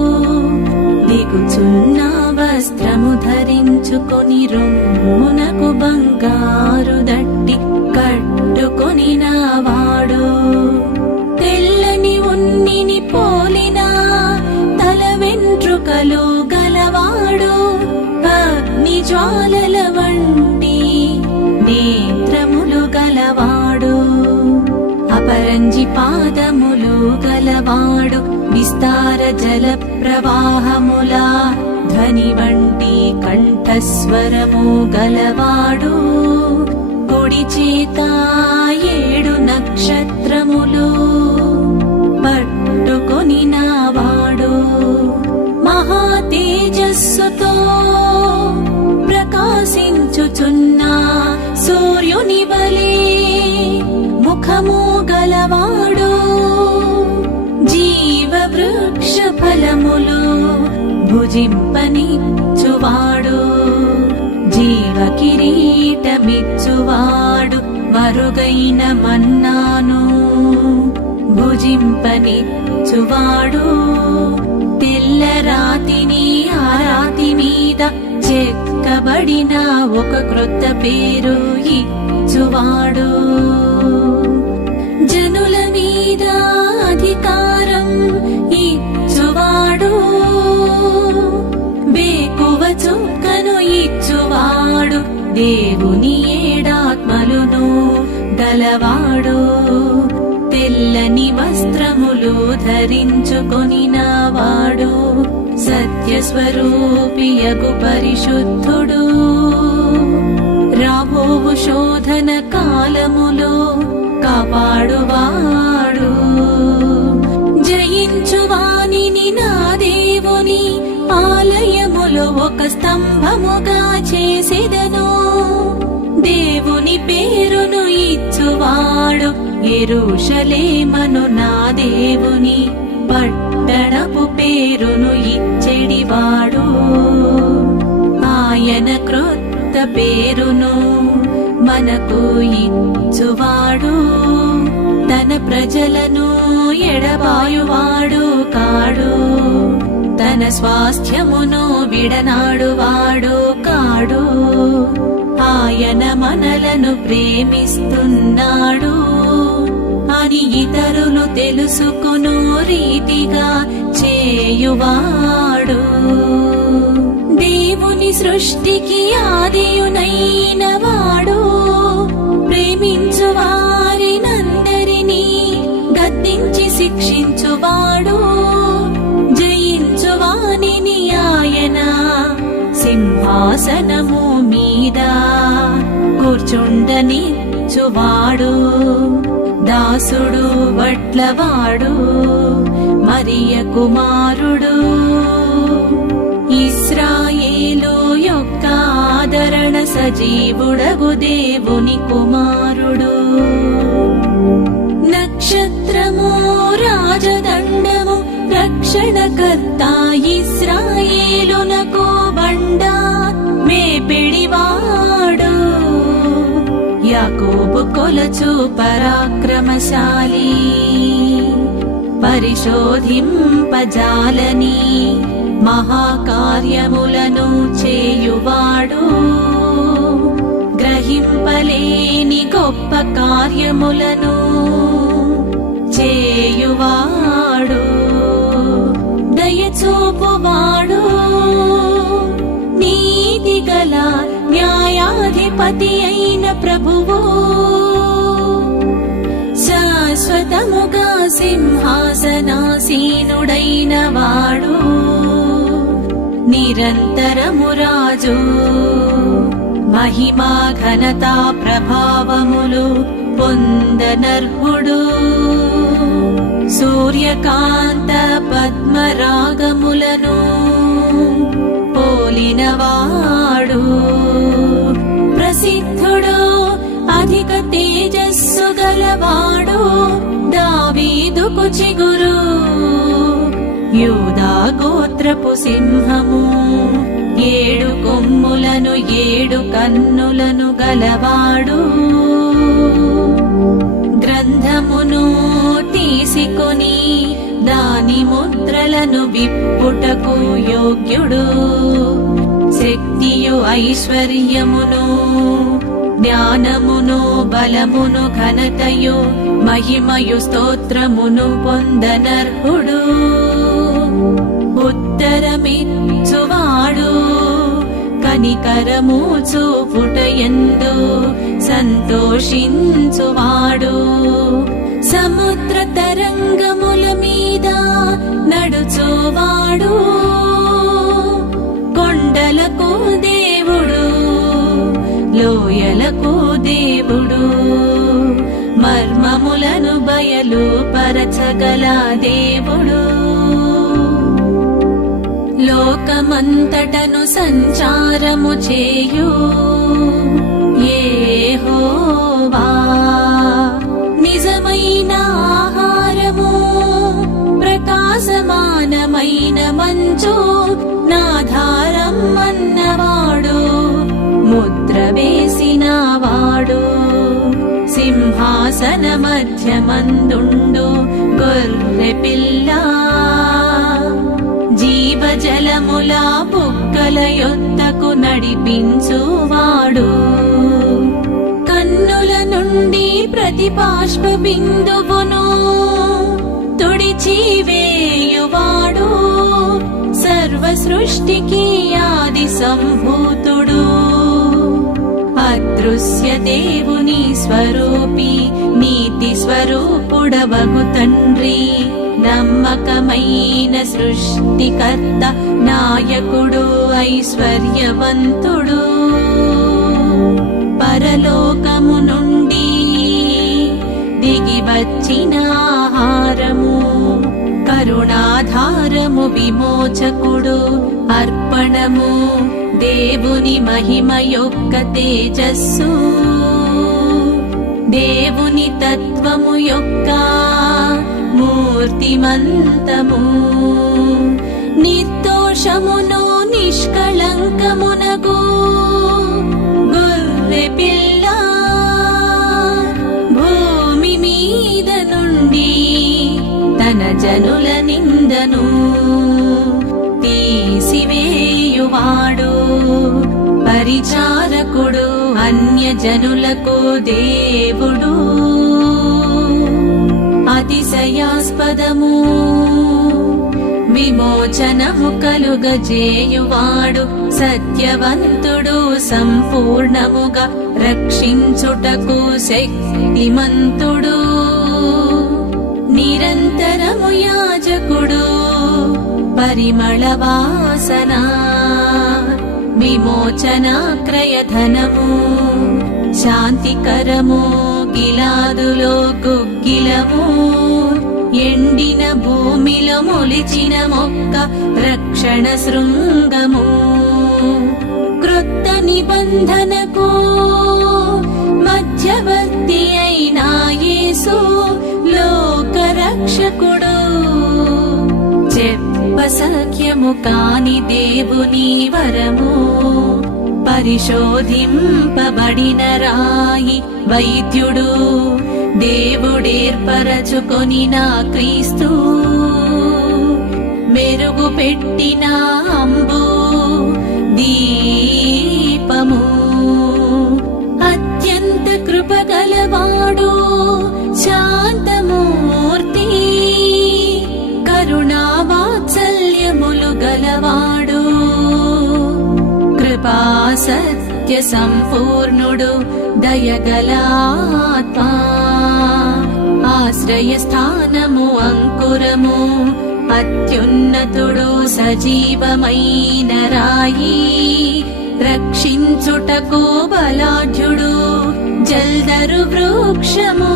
దిగుచున్న వస్త్రము ధరించుకొని రొమ్మునకు బంగారు దట్టి కట్టుకొనినవాడు. తెల్లని ఉన్నిని పోలిన తల వెంట్రుకలు గలవాడు. అగ్ని జ్వాలల వంటి నేత్రములు గలవాడు. అపరంజి పాదములు గలవాడు. విస్తార జల ప్రవాహముల ధ్వని వంటి కంఠస్వరము గలవాడు. కుడి చేత 7 నక్షత్రములు పట్టుకొనినవాడు. మహా తేజస్సుతో ప్రకాశించుచున్న సూర్యుని వలె ముఖము గలవాడు. జీవ వృక్ష ఫలములు భుజింపనిచ్చువాడు. జీవ కిరీటమిచ్చువాడు. మరుగైన మన్నాను భుజింపనిచ్చువాడు. తెల్ల రాతిని ఆ రాతి మీద చెక్కబడిన ఒక క్రొత్త పేరు ఇచ్చువాడు. జనుల మీద అధికారం ఇచ్చువాడు. వేకువ చుక్కను ఇచ్చువాడు. దేవుని 7 ఆత్మలును గలవాడు. తెల్లని వస్త్రములు ధరించుకొనినవాడు. సత్యస్వరూపియగు పరిశుద్ధుడు. రాబోవు శోధన కాలములో కాపాడువాడు. జయించువానిని నా దేవుని ఆలయములో ఒక స్తంభముగా చేసెదను. దేవుని పేరును ఇచ్చువాడు. యెరూషలేమును నా దేవుని పట్టణపు పేరును ఇచ్చెడివాడు. ఆయన క్రొత్త పేరును మనకు ఇచ్చువాడు. తన ప్రజలను ఎడబాయువాడు కాడు. తన స్వాస్థ్యమును విడనాడువాడు కాడు. ఆయన మనలను ప్రేమిస్తున్నాడు అని ఇతరులు తెలుసుకొను రీతిగా చేయువాడు. దేవుని సృష్టికి ఆదియునైన వాడు. ప్రేమించు వారినందరినీ గద్దించి శిక్షించువాడు. జయించు వానిని ఆయన సింహాసనము మీద కూర్చుండనిచ్చువాడు. దాసుడు వడ్లవాడు, మరియ కుమారుడు, ఇశ్రాయేలు యొక్క ఆదరణ సజీవుడగు దేవుని కుమారుడు. నక్షత్రము రాజదండము రక్షణకర్త ఇశ్రాయేలునకు బండ మేపిడివాడు. యాకోబు కొలచు పరాక్రమశాలి పరిశోధింపజాలని మహాకార్యములను చేయువాడు. గ్రహింపలేని గొప్ప కార్యములను చేయువాడు. దయచూపువాడు నీతిగల న్యాయాధిపతి అయిన ప్రభువు. శాశ్వతముగా సింహాసనాసీనుడైన వాడు. నిరంతరము రాజు. మహిమా ఘనతా ప్రభావములు పొందనర్హుడు. సూర్యకాంత పద్మరాగములను పోలినవాడు. ప్రసిద్ధుడు అధిక తేజస్సు గలవాడు. దావీదుకు చిగురు. యూదా గోత్రపు సింహము. 7 కొమ్ములను 7 కన్నులను గలవాడు. గ్రంథమును తీసుకొని దాని ముద్రలను విప్పుటకు యోగ్యుడు. శక్తియు ఐశ్వర్యమును జ్ఞానమును బలమును ఘనతయు మహిమయు స్తోత్రమును పొందనర్హుడు. ఉత్తరమిచ్చువాడు. కనికరము చూపుటయందు సంతోషించువాడు. సముద్ర తరంగముల మీద నడుచువాడు. కొండలకు దేవుడు. లోయలకు దేవుడు. మర్మములను బయలుపరచగల దేవుడు. లోకమంతటను సంచారము చేయు యెహోవా. నిజమైన ఆహారము ప్రకాశమానమైన మంచు నాధారం అన్నవాడు. ముద్ర వేసినవాడు. సింహాసన మధ్యమందుండు గొర్రె పిల్ల. జీవజలముల బుగ్గల యొద్దకు నడిపించువాడు. కన్నుల నుండి ప్రతి బాష్ప బిందువును తుడిచివేయువాడు. సర్వ సృష్టికి ఆది సంభూతుడు. అదృశ్య దేవుని స్వరూపి. నీతి స్వరూపుడవగు తండ్రి. నమ్మకమైన సృష్టికర్త. నాయకుడు ఐశ్వర్యవంతుడు. పరలోకము నుండి దిగి వచ్చిన ఆహారము. కరుణాధారము విమోచకుడు. అర్పణము దేవుని మహిమ యొక్క తేజస్సు. దేవుని తత్వము యొక్క మూర్తిమంతము. నిర్దోషమును నిష్కళంకమునగు గొర్రె పిల్ల. భూమి మీద నుండి తన జనుల నిందను తీసివేయువాడు. పరిచారకుడు. అన్యజనులకు దేవుడు. అతిశయాస్పదము విమోచనము కలుగజేయువాడు. సత్యవంతుడు. సంపూర్ణముగా రక్షించుటకు శక్తిమంతుడు. నిరంతరము యాజకుడు. పరిమళ వాసన. విమోచన క్రయధనము. శాంతికరము. గిలాదులో గుగ్గిలము. ఎండిన భూమిలో మొలిచిన మొక్క. రక్షణ శృంగము. క్రొత్త నిబంధన నిబంధనకు మధ్యవర్తి అయిన యేసు లోకరక్షకుడు. చెప్పసఖ్యము కాని దేవుని వరము, పరిశోధింపబడిన రాయి వైద్యుడు, దేవుడేర్పరచుకొని నా క్రీస్తు. మెరుగు పెట్టిన అంబు దీపము, అత్యంత కృపగలవాడు, శాంతమూర్తి, కరుణా వాత్సల్యములు గలవాడు, కృపా సత్య సంపూర్ణుడు, దయగల ఆత్మా, ఆశ్రయ స్థానము అంకురము, అత్యున్నతుడు, సజీవమైన రాయి, రక్షించుటకు బలాఢ్యుడు, జల్దరు వృక్షము,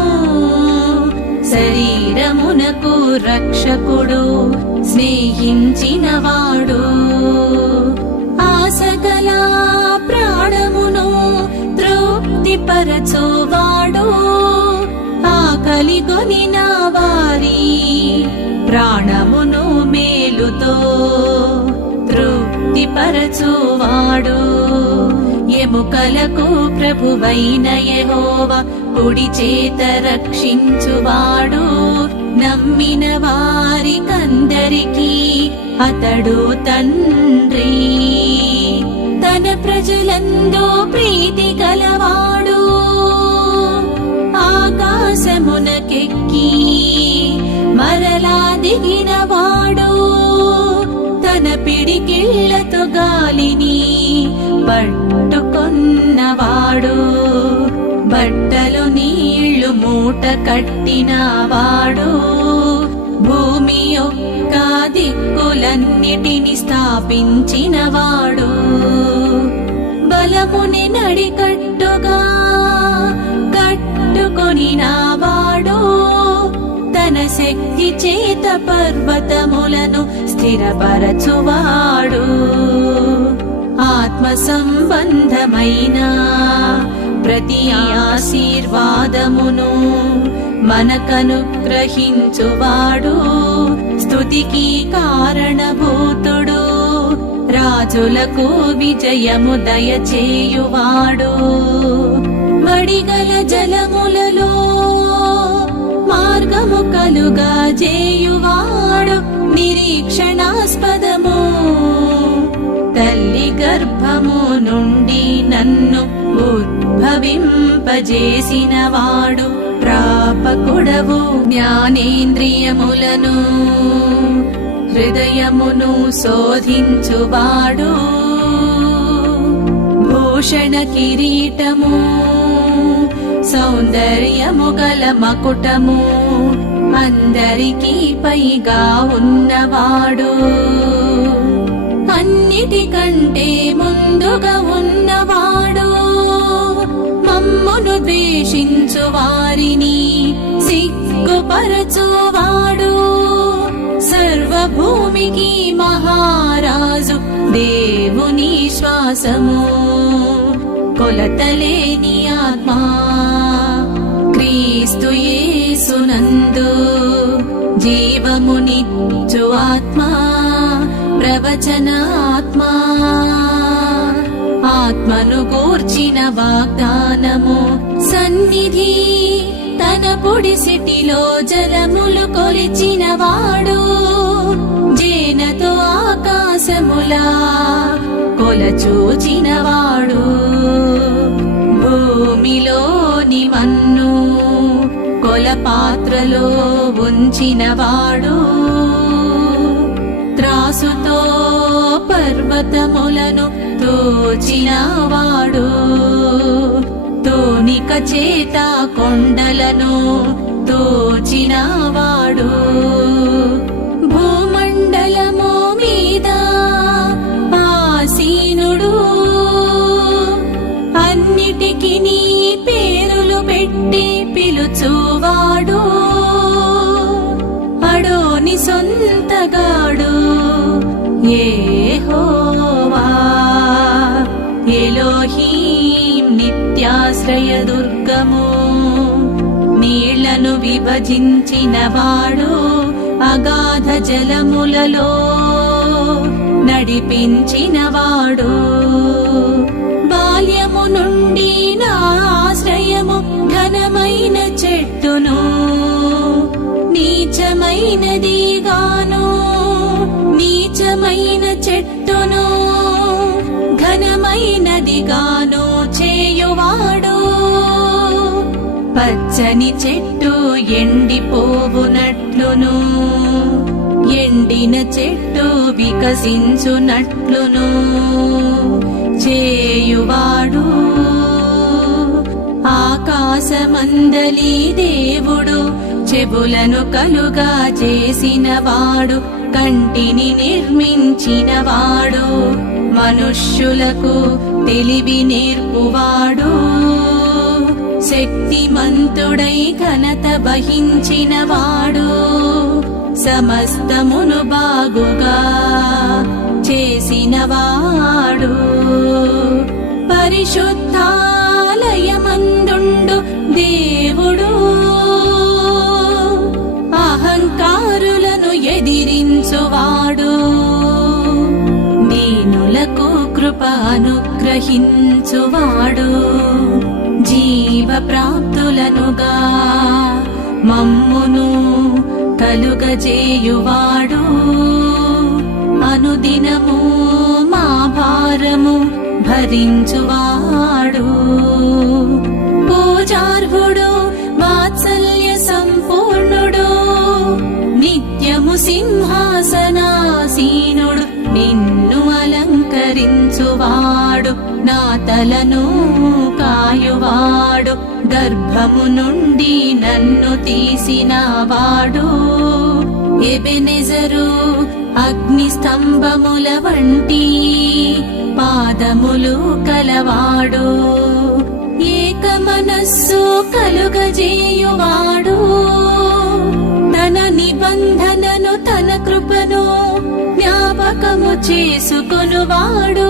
శరీరమునకు రక్షకుడు, స్నేహించినవాడు, ఆశగల ప్రాణమును తృప్తిపరచువాడు, ఆకలిగొనిన వారి ప్రాణమును మేలుతో తృప్తిపరచువాడు, ఎముకలకు ప్రభువైన యెహోవా కుడి చేత రక్షించువాడు, నమ్మిన వారికందరికీ అతడు తండ్రి. తన ప్రజలందు ప్రీతి గలవాడు, ఆకాశమునకెక్కి మరలా దిగినవాడు, తన పిడికిళ్లతో గాలిని పట్టుకొన్నవాడు, బట్టలు నీళ్లు మూట కట్టినవాడు, భూమి యొక్క దిక్కులన్నిటిని స్థాపించినవాడు, బలముని నడికట్టుగా కట్టుకొనినవాడు, తన శక్తి చేత పర్వతములను స్థిరపరచువాడు, ఆత్మ సంబంధమైన ప్రతి ఆశీర్వాదమును మనకనుగ్రహించువాడు, స్తుతికి కారణభూతుడు, రాజులకు విజయము దయచేయువాడు, వడిగల జలములలో మార్గము కలుగా చేయువాడు, నిరీక్షణాస్పదము, తల్లి గర్భము నుండి నన్ను ఉద్భవింపజేసినవాడు, ప్రాపకుడవు, జ్ఞానేంద్రియములను హృదయమును శోధించువాడు, భూషణ కిరీటము, సౌందర్యము గల మకుటము, అందరికీ పైగా ఉన్నవాడు, అన్నిటికంటే ముందుగా ఉన్నవాడు, మమ్మును ద్వేషించు వారిని సిగ్గుపరచువాడు, సర్వభూమికి మహారాజు, దేవుని శ్వాసము, కొలతలేని ఆత్మా, క్రీస్తు యేసునందు జీవమునిచ్చు ఆత్మా, ప్రవచన ఆత్మా, ఆత్మను గూర్చిన వాగ్దానము, సన్నిధి, తన పొడిసిటిలో జలములు కొలిచినవాడు, జేనతో ఆకాశములా కొలచూచినవాడు, భూమిలోని మన్ను కొలపాత్రలో ఉంచినవాడు, త్రాసుతో పర్వతములను తూచినవాడు, తూనిక చేత కొండలను తూచినవాడు, భూమండలము మీద ఆసీనుడు, అన్నిటికీ నీ పేరులు పెట్టి పిలుచువాడు, అడోని సొంతగాడు యెహోవా, ఎలో ఎలోహీం నిత్యాశ్రయ దుర్గము. నీళ్లను విభజించినవాడు, అగాధ జలములలో నడిపించినవాడు. బాల్యము నుండి నా ఆశ్రయము ఘనమైన చెట్టును, నీచమైనదిగాను నీచమైన చెట్టును ఘనమైనదిగాను చేయువాడు. పచ్చని చెట్టు ఎండిపోవునట్లును, ఎండిన చెట్టు వికసించునట్లును చేయువాడు. ఆకాశమందలి దేవుడు, చెవులను కలుగా చేసినవాడు, కంటిని నిర్మించినవాడు, మనుష్యులకు తెలివి నేర్పువాడు. శక్తిమంతుడై ఘనత వహించినవాడు, సమస్తమును బాగుగా చేసినవాడు. పరిశుద్ధాలయమందుండు దేవుడు, అహంకారులను ఎదిరించువాడు. దీనులకు కృప అనుగ్రహించువాడు, జీవ ప్రాప్తులనుగా మమ్మును కలుగజేయువాడు. అనుదినము మా భారము భరించువాడు. పూజార్హుడు, వాత్సల్య సంపూర్ణుడు, నిత్యము సింహాసనాసీనుడు, నిన్ను అలంకరించువాడు. నా తలను కాయువాడు, గర్భము నుండి నన్ను తీసినవాడు. ఎబెనెజరు, అగ్ని స్తంభముల వంటి పాదములు కలవాడు. ఏక మనస్సు కలుగజేయువాడు, తన నిబంధనను తన కృపను జ్ఞాపకము చేసుకొనువాడు.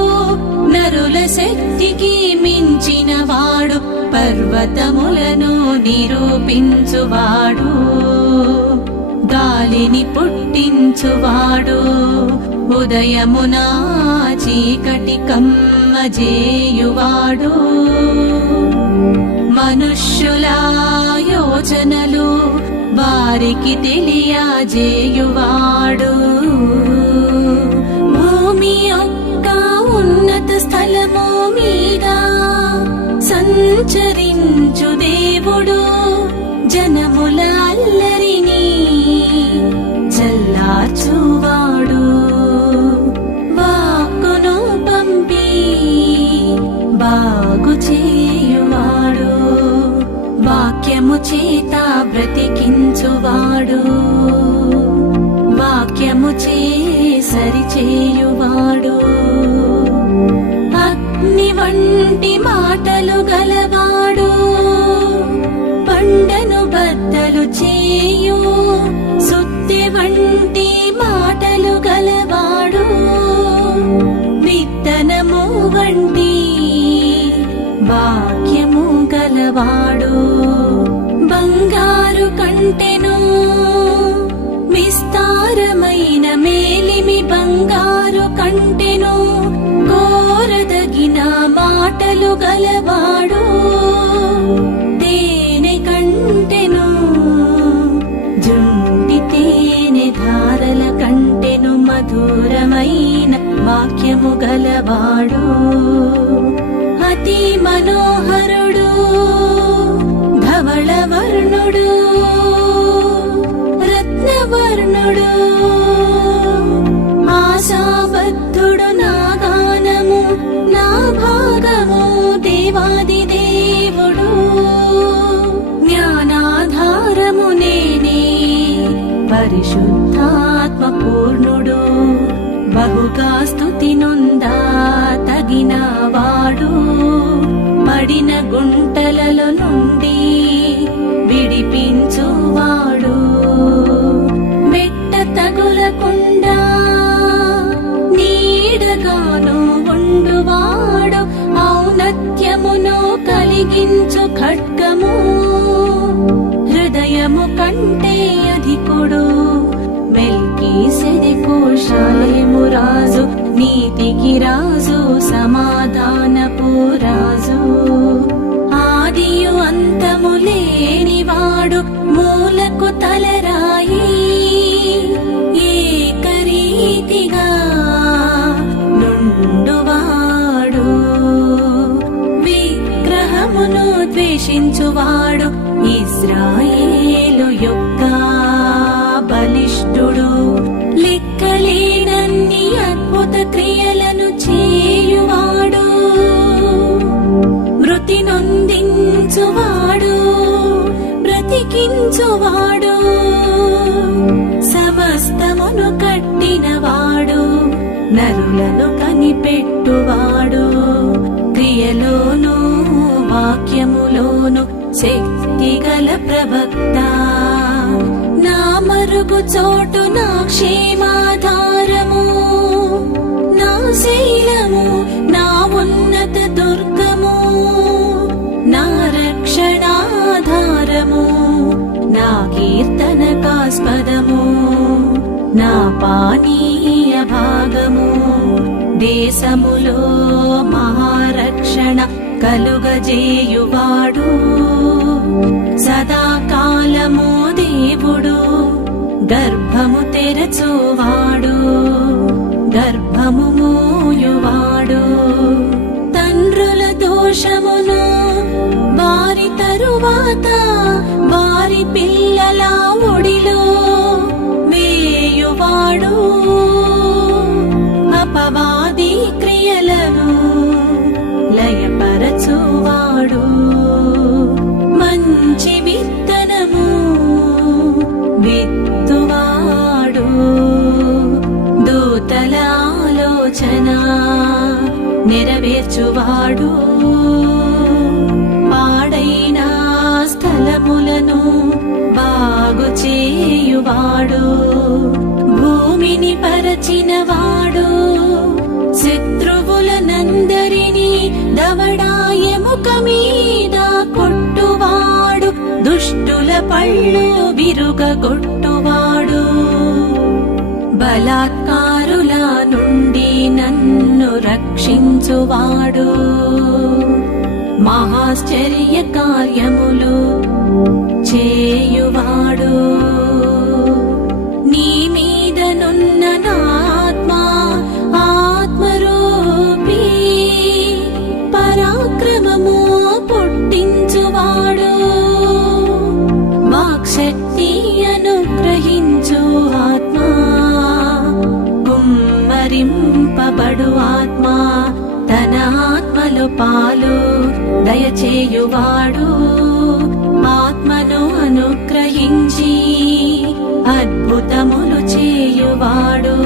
నరుల శక్తికి మించినవాడు, పర్వతములను నిరూపించువాడు. గాలిని పుట్టించువాడు, ఉదయమున చీకటి కమ్మజేయువాడు. మనుష్యుల యోచనలు వారికి తెలియజేయువాడు. భూమి యొక్క ఉన్నత స్థలము మీద సంచరించు దేవుడు, జనముల అల్లరిని చల్లార్చువాడు. వాక్కును పంపి బాగు చేయువాడు, వాక్యము చేత బ్రతికించువాడు. వాక్యము చే సరిచేయువాడు. అగ్ని వంటి మాటలు గలవాడు, పండను బద్దలు చేయు. సుత్తి వంటి మాటలు గలవాడు, విత్తనము వంటి వాక్యము గలవాడు. బంగారు కంటెను విస్తారమైన మేలిమి, బంగారు కంటెను కోరదగిన మాటలు గలవాడు. తేనె కంటెను, జుంటి తేనె ధారల కంటెను మధురమైన వాక్యము గలవాడు. అతి మనోహరుడు, ధవళవర్ణుడు, రత్నవర్ణుడు, ఆశాబద్ధుడు, నా గానము, నా భాగము, దేవాది దేవుడు. జ్ఞానాధారము నేనే, పరిశుద్ధాత్మ పూర్ణుడు, బహుగా స్తుతి నొందా తగినవాడు. పడిన గుంటలలో నుండి విడిపించువాడు, మెట్ట తగులకుండా నీడగాను ఉండువాడు. ఔన్నత చెరిగించు ఖడ్గము, హృదయము కంటే అధికుడు. మెల్కీసెదెకు షాలేము రాజు, నీతికి రాజు, సమాధానపు రాజు. ఆదియు అంతము లేనివాడు, మూలకు తలరాయి. ఏకరీతిగా నుండువాడు, విగ్రహమును ద్వేషించువాడు, ఇశ్రాయేలు యొక్క బలిష్ఠుడు. లెక్కలేనన్ని అద్భుత క్రియలను చేయువాడు, మృతి నొందించువాడు, బ్రతికించువాడు, సమస్తమును కట్టినవాడు, నరులను కనిపెట్టువాడు. క్రియలోను వాక్యములోను శక్తిగల ప్రవక్త. నా మరుగు చోటు, నా క్షేమాధారము, నా శైలము, నా ఉన్నత దుర్గము, నా రక్షణాధారము, నా కీర్తనకాస్పదము, నా పానీయ భాగము. దేశములో మహారక్షణ కలుగజేయువాడు, సదాకాలము దేవుడు. గర్భము తెరచువాడు, గర్భము మూయువాడు. తండ్రుల దోషమును వారి తరువాత వారి పిల్లల ఒడిలో వేయువాడు. అపవాది క్రియలను లయపరచువాడు. మంచి విత్తనము విత్తువాడు. దూతల ఆలోచన నెరవేర్చువాడు. పాడైన స్థలములను బాగు చేయువాడు. భూమిని పరచినవాడు. శత్రువులనందరినీ దవడాయముక మీద కొట్టువాడు. దుష్టుల పళ్ళు విరుగగొట్టువాడు. బలాత్కారుల నుండి నన్ను రక్షించువాడు. మహాశ్చర్య కార్యములు చేయువాడు. నీ మీదనున్న నా ఆత్మ ఆత్మరూపీ పరాక్రమము పుట్టించువాడు. వాక్శక్తి అనుగ్రహించు ఆత్మ, కుమ్మరింపబడు ఆత్మ, తన ఆత్మలో పాలు దయచేయువాడు. ఆత్మను అనుగ్రహించి అద్భుతములు చేయువాడు.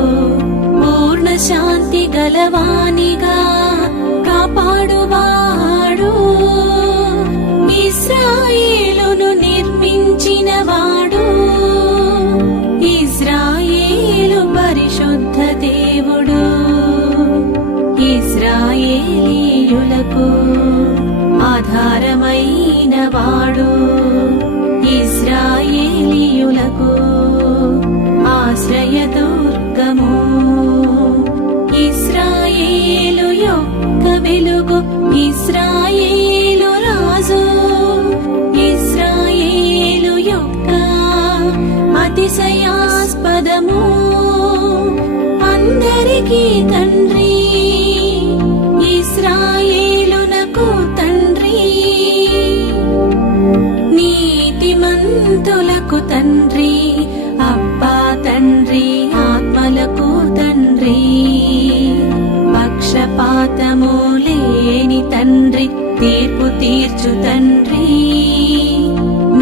పూర్ణ శాంతి గలవానిగా కాపాడువాడు. ఇశ్రాయేలును నిర్మించినవాడు. ఇశ్రాయేలు పరిశుద్ధ దేవుడు. ఇశ్రాయేలీయులకు ఆధారమైన వాడు. ఇశ్రాయేలీయులకు ఆశ్రయదుర్గము. ఇశ్రాయేలు యొక్క వెలుగు. ఇశ్రాయేలు రాజు. ఇశ్రాయేలు యొక్క అతిశయాస్పదము. అందరికీ తండ్రి. ఇశ్రాయేలునకు తండ్రి. నీతిమంతులకు తండ్రి. అబ్బా తండ్రి. ఆత్మలకు తండ్రి. పక్షపాతము లేని తండ్రి. తీర్పు తీర్చు తండ్రి.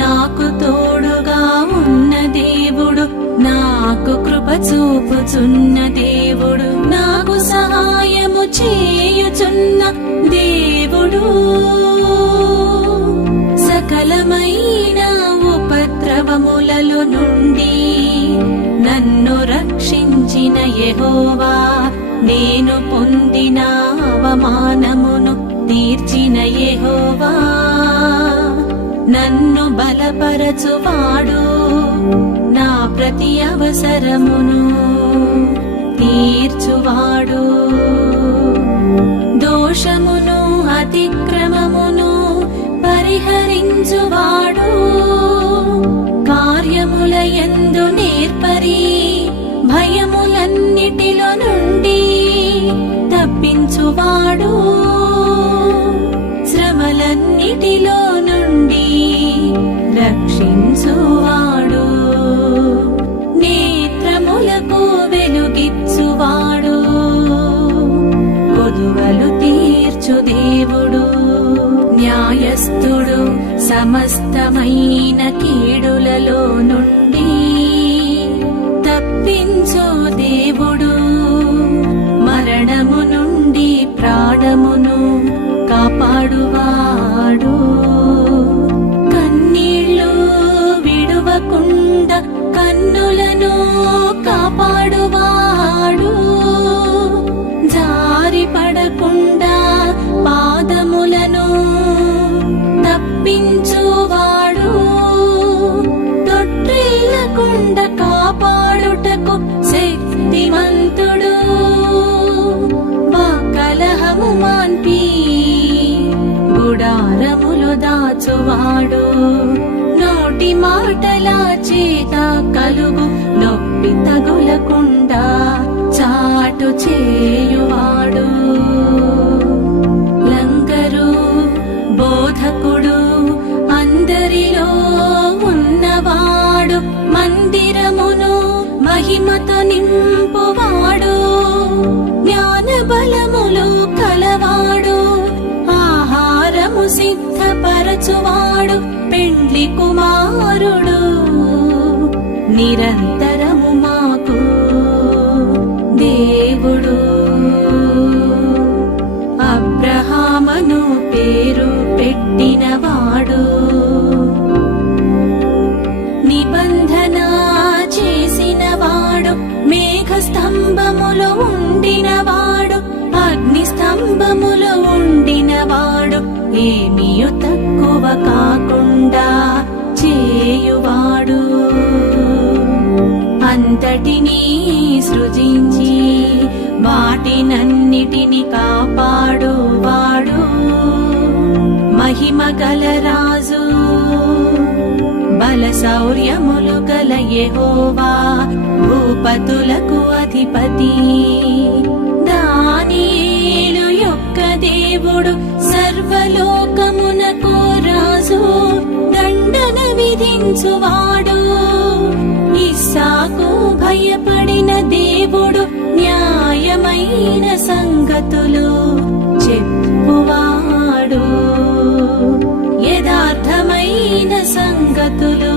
నాకు తోడుగా ఉన్న దేవుడు. నాకు కృప చూపుచున్న దేవుడు. నాకు సహాయము చేయుచున్న దేవుడు. సకలమైన ఉపద్రవములలో నుండి నన్ను రక్షించిన యెహోవా. నేను పొందిన అవమానమును తీర్చిన యెహోవా. నన్ను బలపరచువాడు, నా ప్రతి అవసరమును తీర్చువాడు. దోషమును అతిక్రమమును పరిహరించువాడు, కార్యములయందు నేర్పరి భయములన్నిటిలో నుండి తప్పించువాడు, శ్రమలన్నిటిలో నుండి రక్షించువాడు, నేత్రములకు వెలుగిచ్చువాడు, కొదువలు తీర్చు దేవుడు, న్యాయస్థుడు, సమస్తమైన కీడులలో నుండి తప్పించు దేవుడు, మరణము నుండి ప్రాణమును కాపాడువాడు, కన్నీళ్లు విడువకుండా కన్నులను కాపాడువాడు, జారి పడకుండా పాదములను తప్పించువాడు, తొట్టిల్లకుండా కాపాడుటకు శక్తిమంతుడు, కలహము మాన్పి గుడారములు దాచువాడు, నోటి మాటల చేత కలుగు నొప్పి తగులకుండా చాటు చేయువాడు, లంగరు బోధకుడు, అందరిలో ఉన్నవాడు, మందిరమును మహిమతో నింపువాడు, జ్ఞాన బలములు కలవాడు, ఆహారము సిద్ధపరచువాడు, పెండ్లి కుమారుడు, నిరంతరము మాకు దేవుడు. అబ్రహామును పేరు పెట్టినవాడు, నిబంధన చేసినవాడు, మేఘ స్తంభములో ఉండినవాడు, అగ్ని స్తంభములో ఉండినవాడు, ఏమీయు తక్కువ కాకుండా చేయువాడు, అంతటినీ సృజించి వాటినన్నిటిని కాపాడువాడు, మహిమ గల రాజు, బల శౌర్యములు గల యెహోవా, భూపతులకు అధిపతి, దానియేలు యొక్క దేవుడు, సర్వలోకమునకు రాజు, దండన విధించువాడు, ఇస్సాకు భయపడిన దేవుడు, న్యాయమైన సంగతులు చెప్పువాడు, యథార్థమైన సంగతులు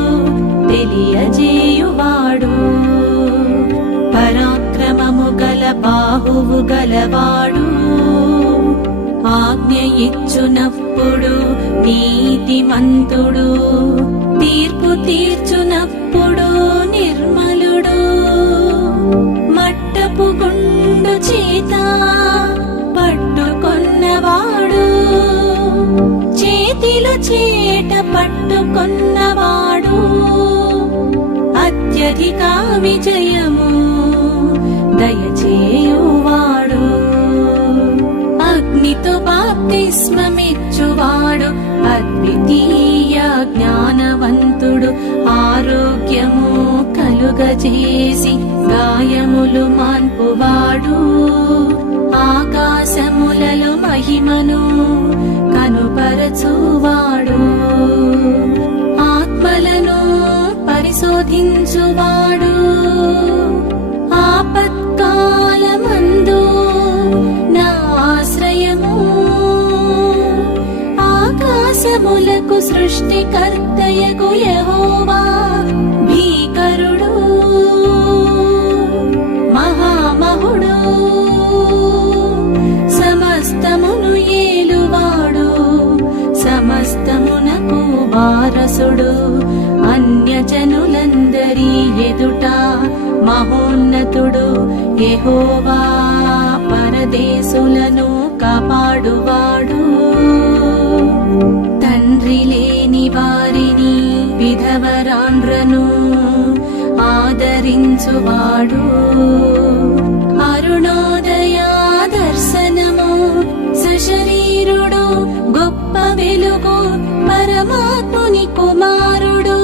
తెలియజేయువాడు, పరాక్రమము గల బాహువు గలవాడు, ఆజ్ఞ ఇచ్చునప్పుడు నీతిమంతుడు, తీర్పు తీర్చునప్పుడు నిర్మలుడు, మట్టపు గుండు చేత పట్టుకొన్నవాడు, చేతిలో చేట పట్టుకొన్నవాడు, అత్యధిక విజయము దయచేయువాడు, అగ్నితో బాప్తిస్మమిచ్చువాడు, అద్వితీయ జ్ఞానవంతుడు, ఆరోగ్యము కలుగజేసి గాయములు మాన్పువాడు, ఆకాశములలో మహిమను కనుపరచువాడు, ఆత్మలను పరిశోధించువాడు, ఆపత్కాలమందు నా ఆశ్రయము, ఆకాశములకు సృష్టికర్తయగు యెహోవా, భీకరుడు, మహామహుడు, సమస్తమును ఏలువాడు, సమస్తమునకు వారసుడు, అన్యజనులందరి ఎదుట మహోన్నతుడు యెహోవా, పరదేశులను కాపాడువాడు, తండ్రి లేని వారి ఆదరించువాడు. అరుణోదయ దర్శనము సశరీరుడు, గొప్ప వెలుగు పరమాత్ముని కుమారుడు.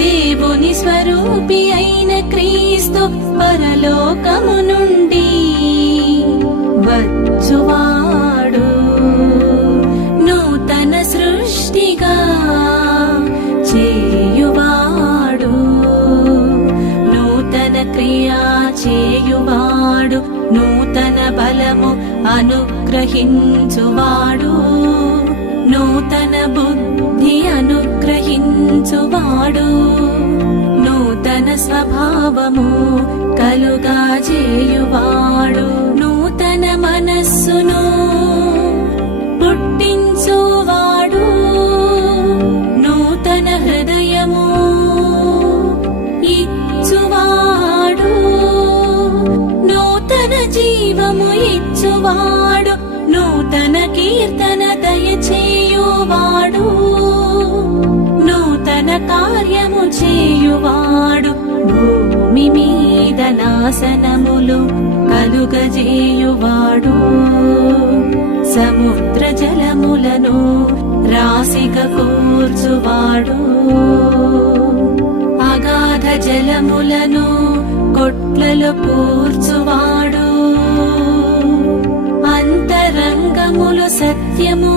దేవుని స్వరూపి అయిన క్రీస్తు పరలోకము నుండి వచ్చువాడు. నూతన సృష్టిగా చేయువాడు, నూతన క్రియా చేయువాడు, నూతన బలము అనుగ్రహించువాడు, నూతన బుద్ధి అనుగ్రహించువాడు, నూతన స్వభావము కలుగా చేయువాడు, నూతన మనస్సును పుట్టించువాడు, నూతన హృదయము ఇచ్చువాడు, నూతన జీవము ఇచ్చువాడు, నూతన కీర్తన దయచేయువాడు, నూతన కార్యము చేయువాడు, భూమి మీద నాశనములు కలుగజేయువాడు, సముద్ర జలములను రాశిగా కూర్చువాడు, అగాధ జలములను కొట్లలో కూర్చువాడు, అంతరంగములు సత్యము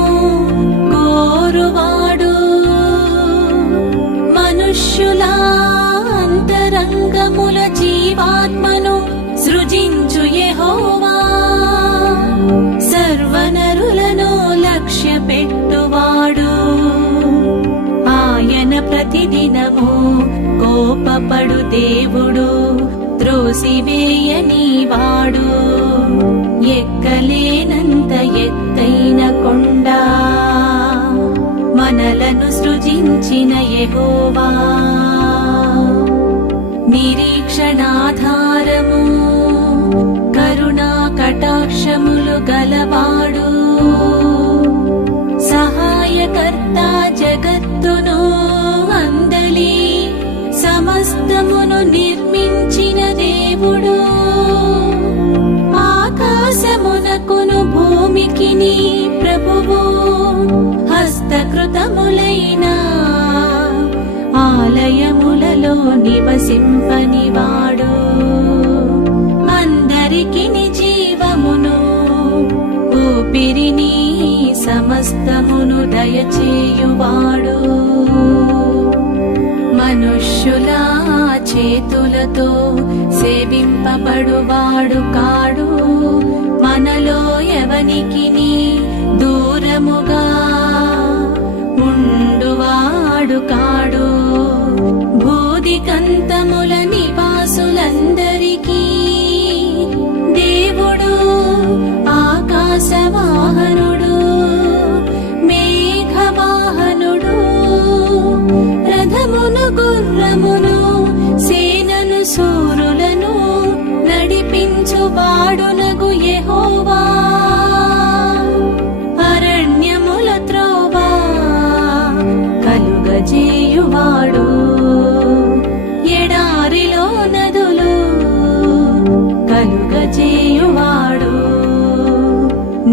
కోరువాడు, మనుష్యుల అంతరంగముల జీవాత్మను సృజించు యెహోవా, సర్వనరులను లక్ష్య పెట్టువాడు, ఆయన ప్రతిదినము కోపపడు దేవుడు, త్రోసివేయని వాడు, ఎక్కలేనంత ఎత్తైన కొండ, మనలను సృజించిన యెహోవా, నిరీక్షణాధారము కరుణా కటాక్షములు గలవాడు, సహాయకర్త జగత్తును అందలి సమస్తమును నిర్మించిన దేవుడు, ఆకాశమునకును భూమికిని ప్రభువు, హస్తకృతములైన ఆలయములలో నివసింపనివాడు, అందరికిని జీవమును ఊపిరిని సమస్తమును దయచేయువాడు, మనుష్యుల చేతులతో సేవింపబడువాడు కాడు, మనలో ఎవనికిని దూరముగా ఉండువాడు కాడు, భూదికంతముల నివాసులందరికీ దేవుడు, ఆకాశవాహనుడు, మేఘవాహనుడు, రథమును గుర్రమును సేనను శూరులను నడిపించువాడునగు యెహోవా, అరణ్యముల త్రోవ కలుగజేయువాడు, ఎడారిలో నదులు కలుగజేయువాడు,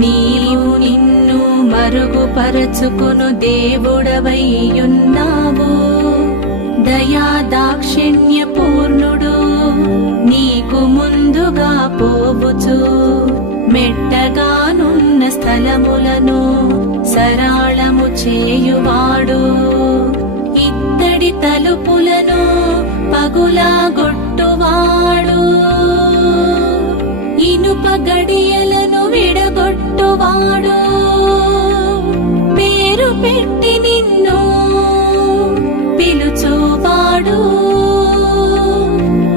నీవు నిన్ను మరుగుపరచుకును దేవుడవైయున్నావు, దయా దాక్షిణ్య పూర్ణుడు, నీకు ముందుగా పోవుచు మెట్టగానున్న స్థలములను సరాళము చేయువాడు, ఇత్తడి తలుపులను పగులాగొట్టువాడు, ఇనుప గడియలను విడగొట్టువాడు, పేరు పెట్టి నిన్ను పిలుచువాడు,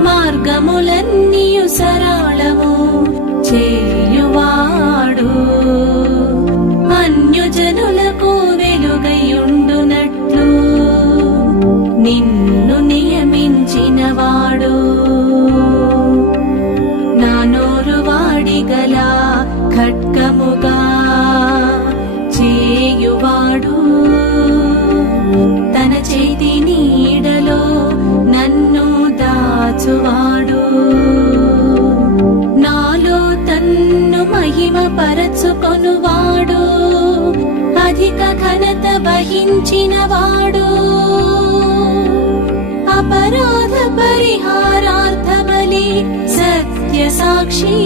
మార్గములన్నీయు సరళము చేయువాడు, అన్యజనులకు వెలుగయుండునట్లు నిన్ను నియమించినవాడు, నా నోరు వాడిగల ఖడ్గముగా చేయువాడు, చేసుకొనువాడు, అధిక ఘనత వహించినవాడు, అపరాధ పరిహారార్థబలి సత్య సాక్షి,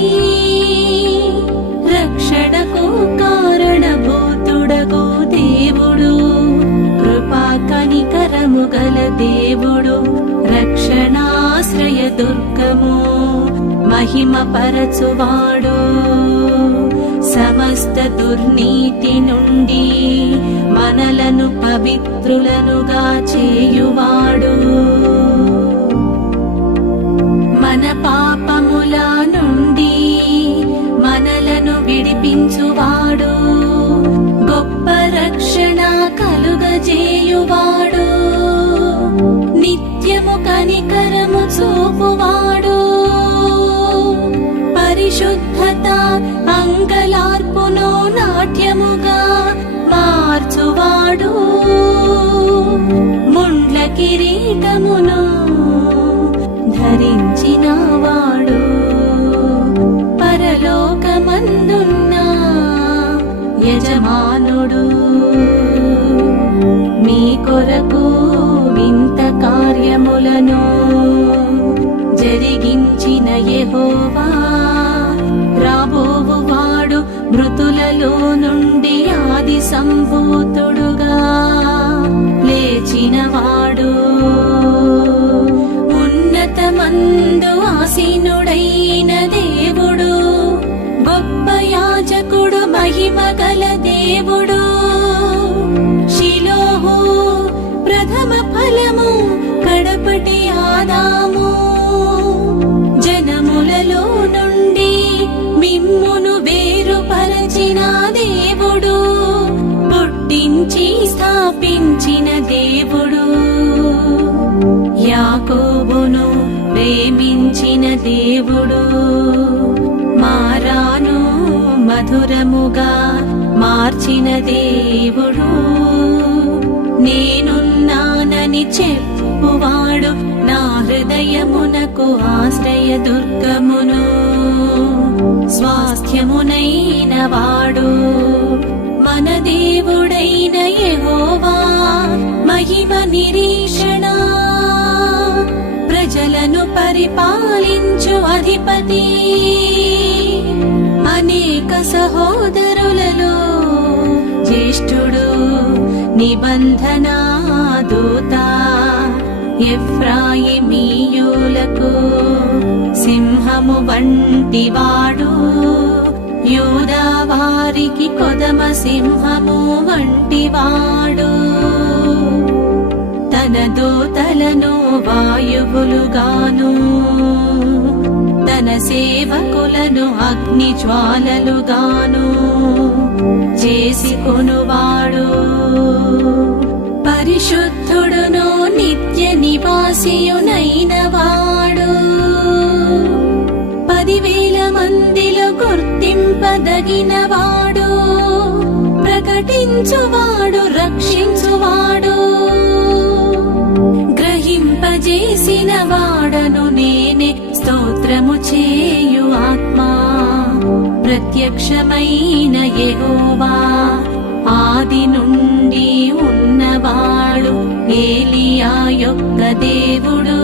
రక్షణకు కారణభూతుడగు దేవుడు, కృపా కనికరము గల దేవుడు, రక్షణాశ్రయ దుర్గము, మహిమ పరచువాడు, సమస్త దుర్నీతి నుండి మనలను పవిత్రులనుగా చేయువాడు, మన పాపముల నుండి మనలను విడిపించువాడు, గొప్ప రక్షణ కలుగజేయువాడు, నిత్యము కనికరము చూపువాడు, పరిశుద్ధత అంగలార్పును నాట్యముగా మార్చువాడు, ముండ్ల కిరీటమును ధరించినవాడు, పరలోకమందున్న యజమానుడు, మీ కొరకు వింత కార్యములను జరిగించిన యెహోవా, రాబోవువాడు మృతులలో నుండి ఆది సంభూతుడుగా లేచినవాడు, ఉన్నతమందు ఆసీనుడైన దేవుడు, గొప్ప యాజకుడు, మహిమ గల దేవుడు, షిలోహు ప్రథమ ఫలము, కడపటి ఆదాము, జనములలో నుండి మిమ్మును వేరుపరచిన దేవుడు, పుట్టించి స్థాపించిన దేవుడు, యాకోబును ప్రేమించిన దేవుడు, మారాను మధురముగా మార్చిన దేవుడు, నేనున్నానని చెప్పువాడు, నా హృదయమునకు ఆశ్రయ దుర్గమును, స్వాస్థ్యమునైన వాడు, మన దేవుడైన యెహోవా, మహిమ నిరీక్షణ, ప్రజలను పరిపాలించు అధిపతి, అనేక సహోదరులలో జ్యేష్ఠుడు, నిబంధనా దూత, ఎఫ్రాయిమీయులకు సింహము వంటివాడు, యూదా వారికి కొదమ సింహము వంటివాడు, తన దూతలను వాయువులుగాను, తన సేవకులను అగ్ని జ్వాలలుగాను చేసుకొనువాడు, పరిశుద్ధుడును నిత్య నివాసియునైన వాడు, 10,000 మందిలో గుర్తింపదగినవాడు, ప్రకటించువాడు, రక్షించువాడు, గ్రహింపజేసిన వాడను నేనే, స్తోత్రము చేయు ఆత్మా, ప్రత్యక్షమైన యెహోవా, ఆది నుండి ఉన్నవాడు, ఏలియా యొక్క దేవుడు,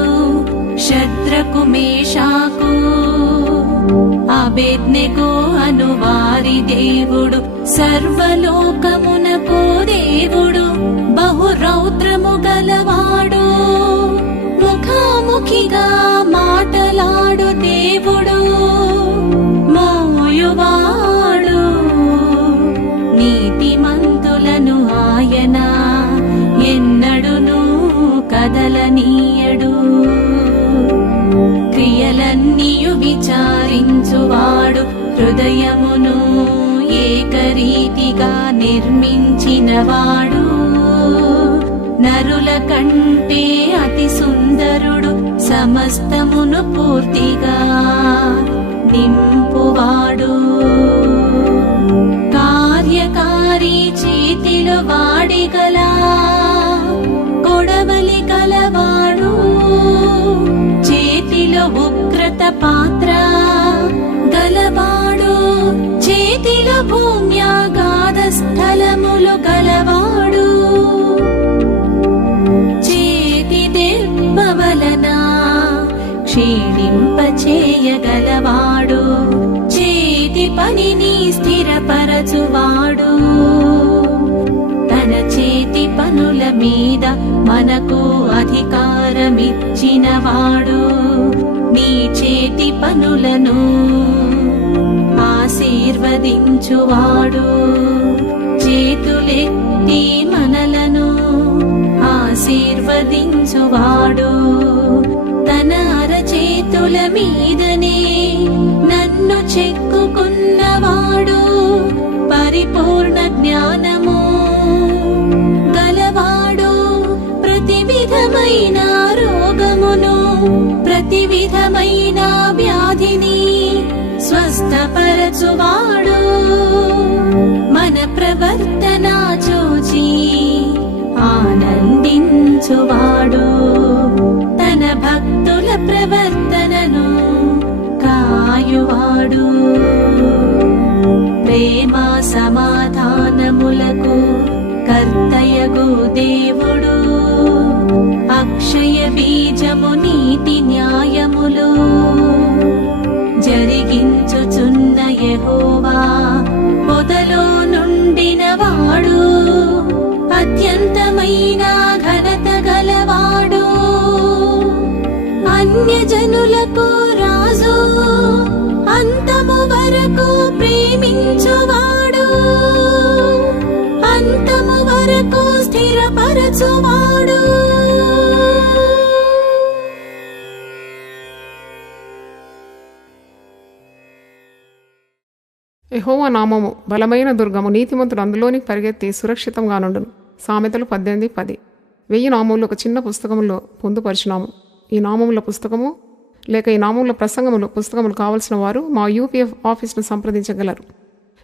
శద్రకు మేషాకు అబేద్నెగో అను వారి దేవుడు, సర్వలోకమునకు దేవుడు, బహురౌద్రము గలవాడు, ముఖాముఖిగా మాటలాడు దేవుడు, మోయువాడు, నీతిమంతులను ఆయన ఎన్నడును కదలనీయడు, క్రియలన్నీయు విచారించువాడు, హృదయమును ఏకరీతిగా నిర్మించినవాడు, నరుల కంటే అతి సుందరుడు, సమస్తమును పూర్తిగా నింపువాడు, కార్యకారి చేతిలో వాడిగల కొడవలి గలవాడు, చేతిలో ఉగ్రత పాత్ర గలవాడు, చేతిలో భూమ్య క్షీణింపచేయగలవాడు చేతి పనిని స్థిరపరచువాడు తన చేతి పనుల మీద మనకు అధికారమిచ్చినవాడు నీ చేతి పనులను ఆశీర్వదించువాడు చేతులెత్తి మనలను ఆశీర్వదించువాడు తన అరచేతుల మీదనే నన్ను చెక్కుకున్నవాడు పరిపూర్ణ జ్ఞానము గలవాడు ప్రతి విధమైన రోగమును ప్రతి విధమైన వ్యాధిని స్వస్థపరచువాడు మన ప్రవర్తన చూచి ఆనందించువాడు తన భక్తుల ప్రవర్తనను కాయువాడు ప్రేమ సమాధానములకు కర్తయగు దేవుడు అక్షయ బీజము నీతి న్యాయములు జరిగించుచున్న యెహోవా పొదలో నుండినవాడు అత్యంతమైన ఘనత గలవాడు అన్యజనులకు రాజు అంతము వరకు ప్రేమించువాడు అంతము వరకు స్థిరపరచువాడు యెహోవా నామము బలమైన దుర్గము నీతిమంతుడు అందులోనికి పరిగెత్తి సురక్షితంగా నుండును. సామెతలు 18:10. 1000 నామములు ఒక చిన్న పుస్తకములో పొందుపరిచినాము. ఈ నామముల పుస్తకము లేక ఈ నామముల పుస్తకములు కావలసిన వారు మా యూపీఎఫ్ ఆఫీస్ను సంప్రదించగలరు.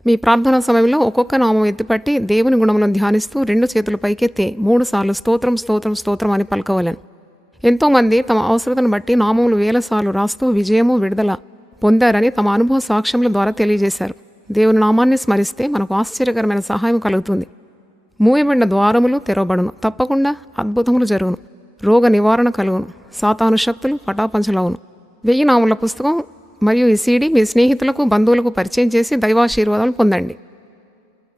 మీ ప్రార్థనా సమయంలో ఒక్కొక్క నామం ఎత్తిపట్టి దేవుని గుణములను ధ్యానిస్తూ 2 చేతులు పైకెత్తి 3 సార్లు స్తోత్రం స్తోత్రం స్తోత్రం అని పలకవలెను. ఎంతోమంది తమ అవసరతను బట్టి నామములు 1000 సార్లు రాస్తూ విజయము విడుదల పొందారని తమ అనుభవ సాక్ష్యముల ద్వారా తెలియజేశారు. దేవుని నామాన్ని స్మరిస్తే మనకు ఆశ్చర్యకరమైన సహాయం కలుగుతుంది. మూయబడిన ద్వారములు తెరవబడును, తప్పకుండా అద్భుతములు జరుగును, రోగ నివారణ కలుగును, సాతాను శక్తులు పటాపంచలవును. 1000 నామముల పుస్తకం మరియు ఈ సీడీ మీ స్నేహితులకు బంధువులకు పరిచయం చేసి దైవాశీర్వాదాలు పొందండి.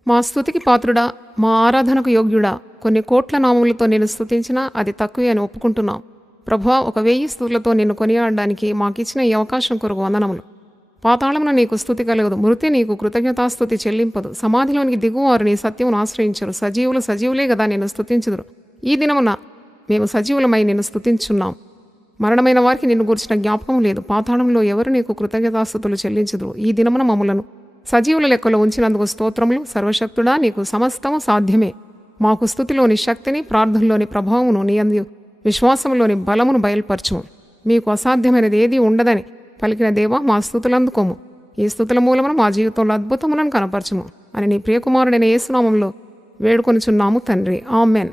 మా స్తుతికి పాత్రుడా, మా ఆరాధనకు యోగ్యుడా, కొన్ని కోట్ల నామములతో నేను స్తుతించినా అది తక్కువే అని ఒప్పుకుంటున్నాం. ప్రభువా, 1000 స్తుతులతో నిన్ను కొనియాడడానికి మాకిచ్చిన ఈ అవకాశం కొరకు వందనములు. పాతాళమున నీకు స్తుతి కలగదు, మృతి నీకు కృతజ్ఞతాస్తుతి చెల్లింపదు. సమాధిలోనికి దిగువారు నీ సత్యమును ఆశ్రయించరు. సజీవులే గదా నిన్ను స్తుతించుదురు. ఈ దినమున మేము సజీవులమై నిన్ను స్తుతించున్నాం. మరణమైన వారికి నిన్ను గురించిన జ్ఞాపకం లేదు. పాతాళంలో ఎవరు నీకు కృతజ్ఞతాస్తుతులు చెల్లించుదురు. ఈ దినమున మమ్ములను సజీవుల లెక్కలో ఉంచినందుకు స్తోత్రములు. సర్వశక్తుడా, నీకు సమస్తము సాధ్యమే. మాకు స్తుతిలోని శక్తిని, ప్రార్థనలోని ప్రభావమును, నీ అందు విశ్వాసంలోని బలమును బయలుపరచుము. మీకు అసాధ్యమైనది ఏదీ ఉండదని పలికిన దేవా, మా స్తుతులందుకోము. ఈ స్తుతుల మూలమున మా జీవితంలో అద్భుతములను కనపరచుము అని నీ ప్రియకుమారుడైన యేసు నామములో వేడుకొనుచున్నాము తండ్రి. ఆమెన్.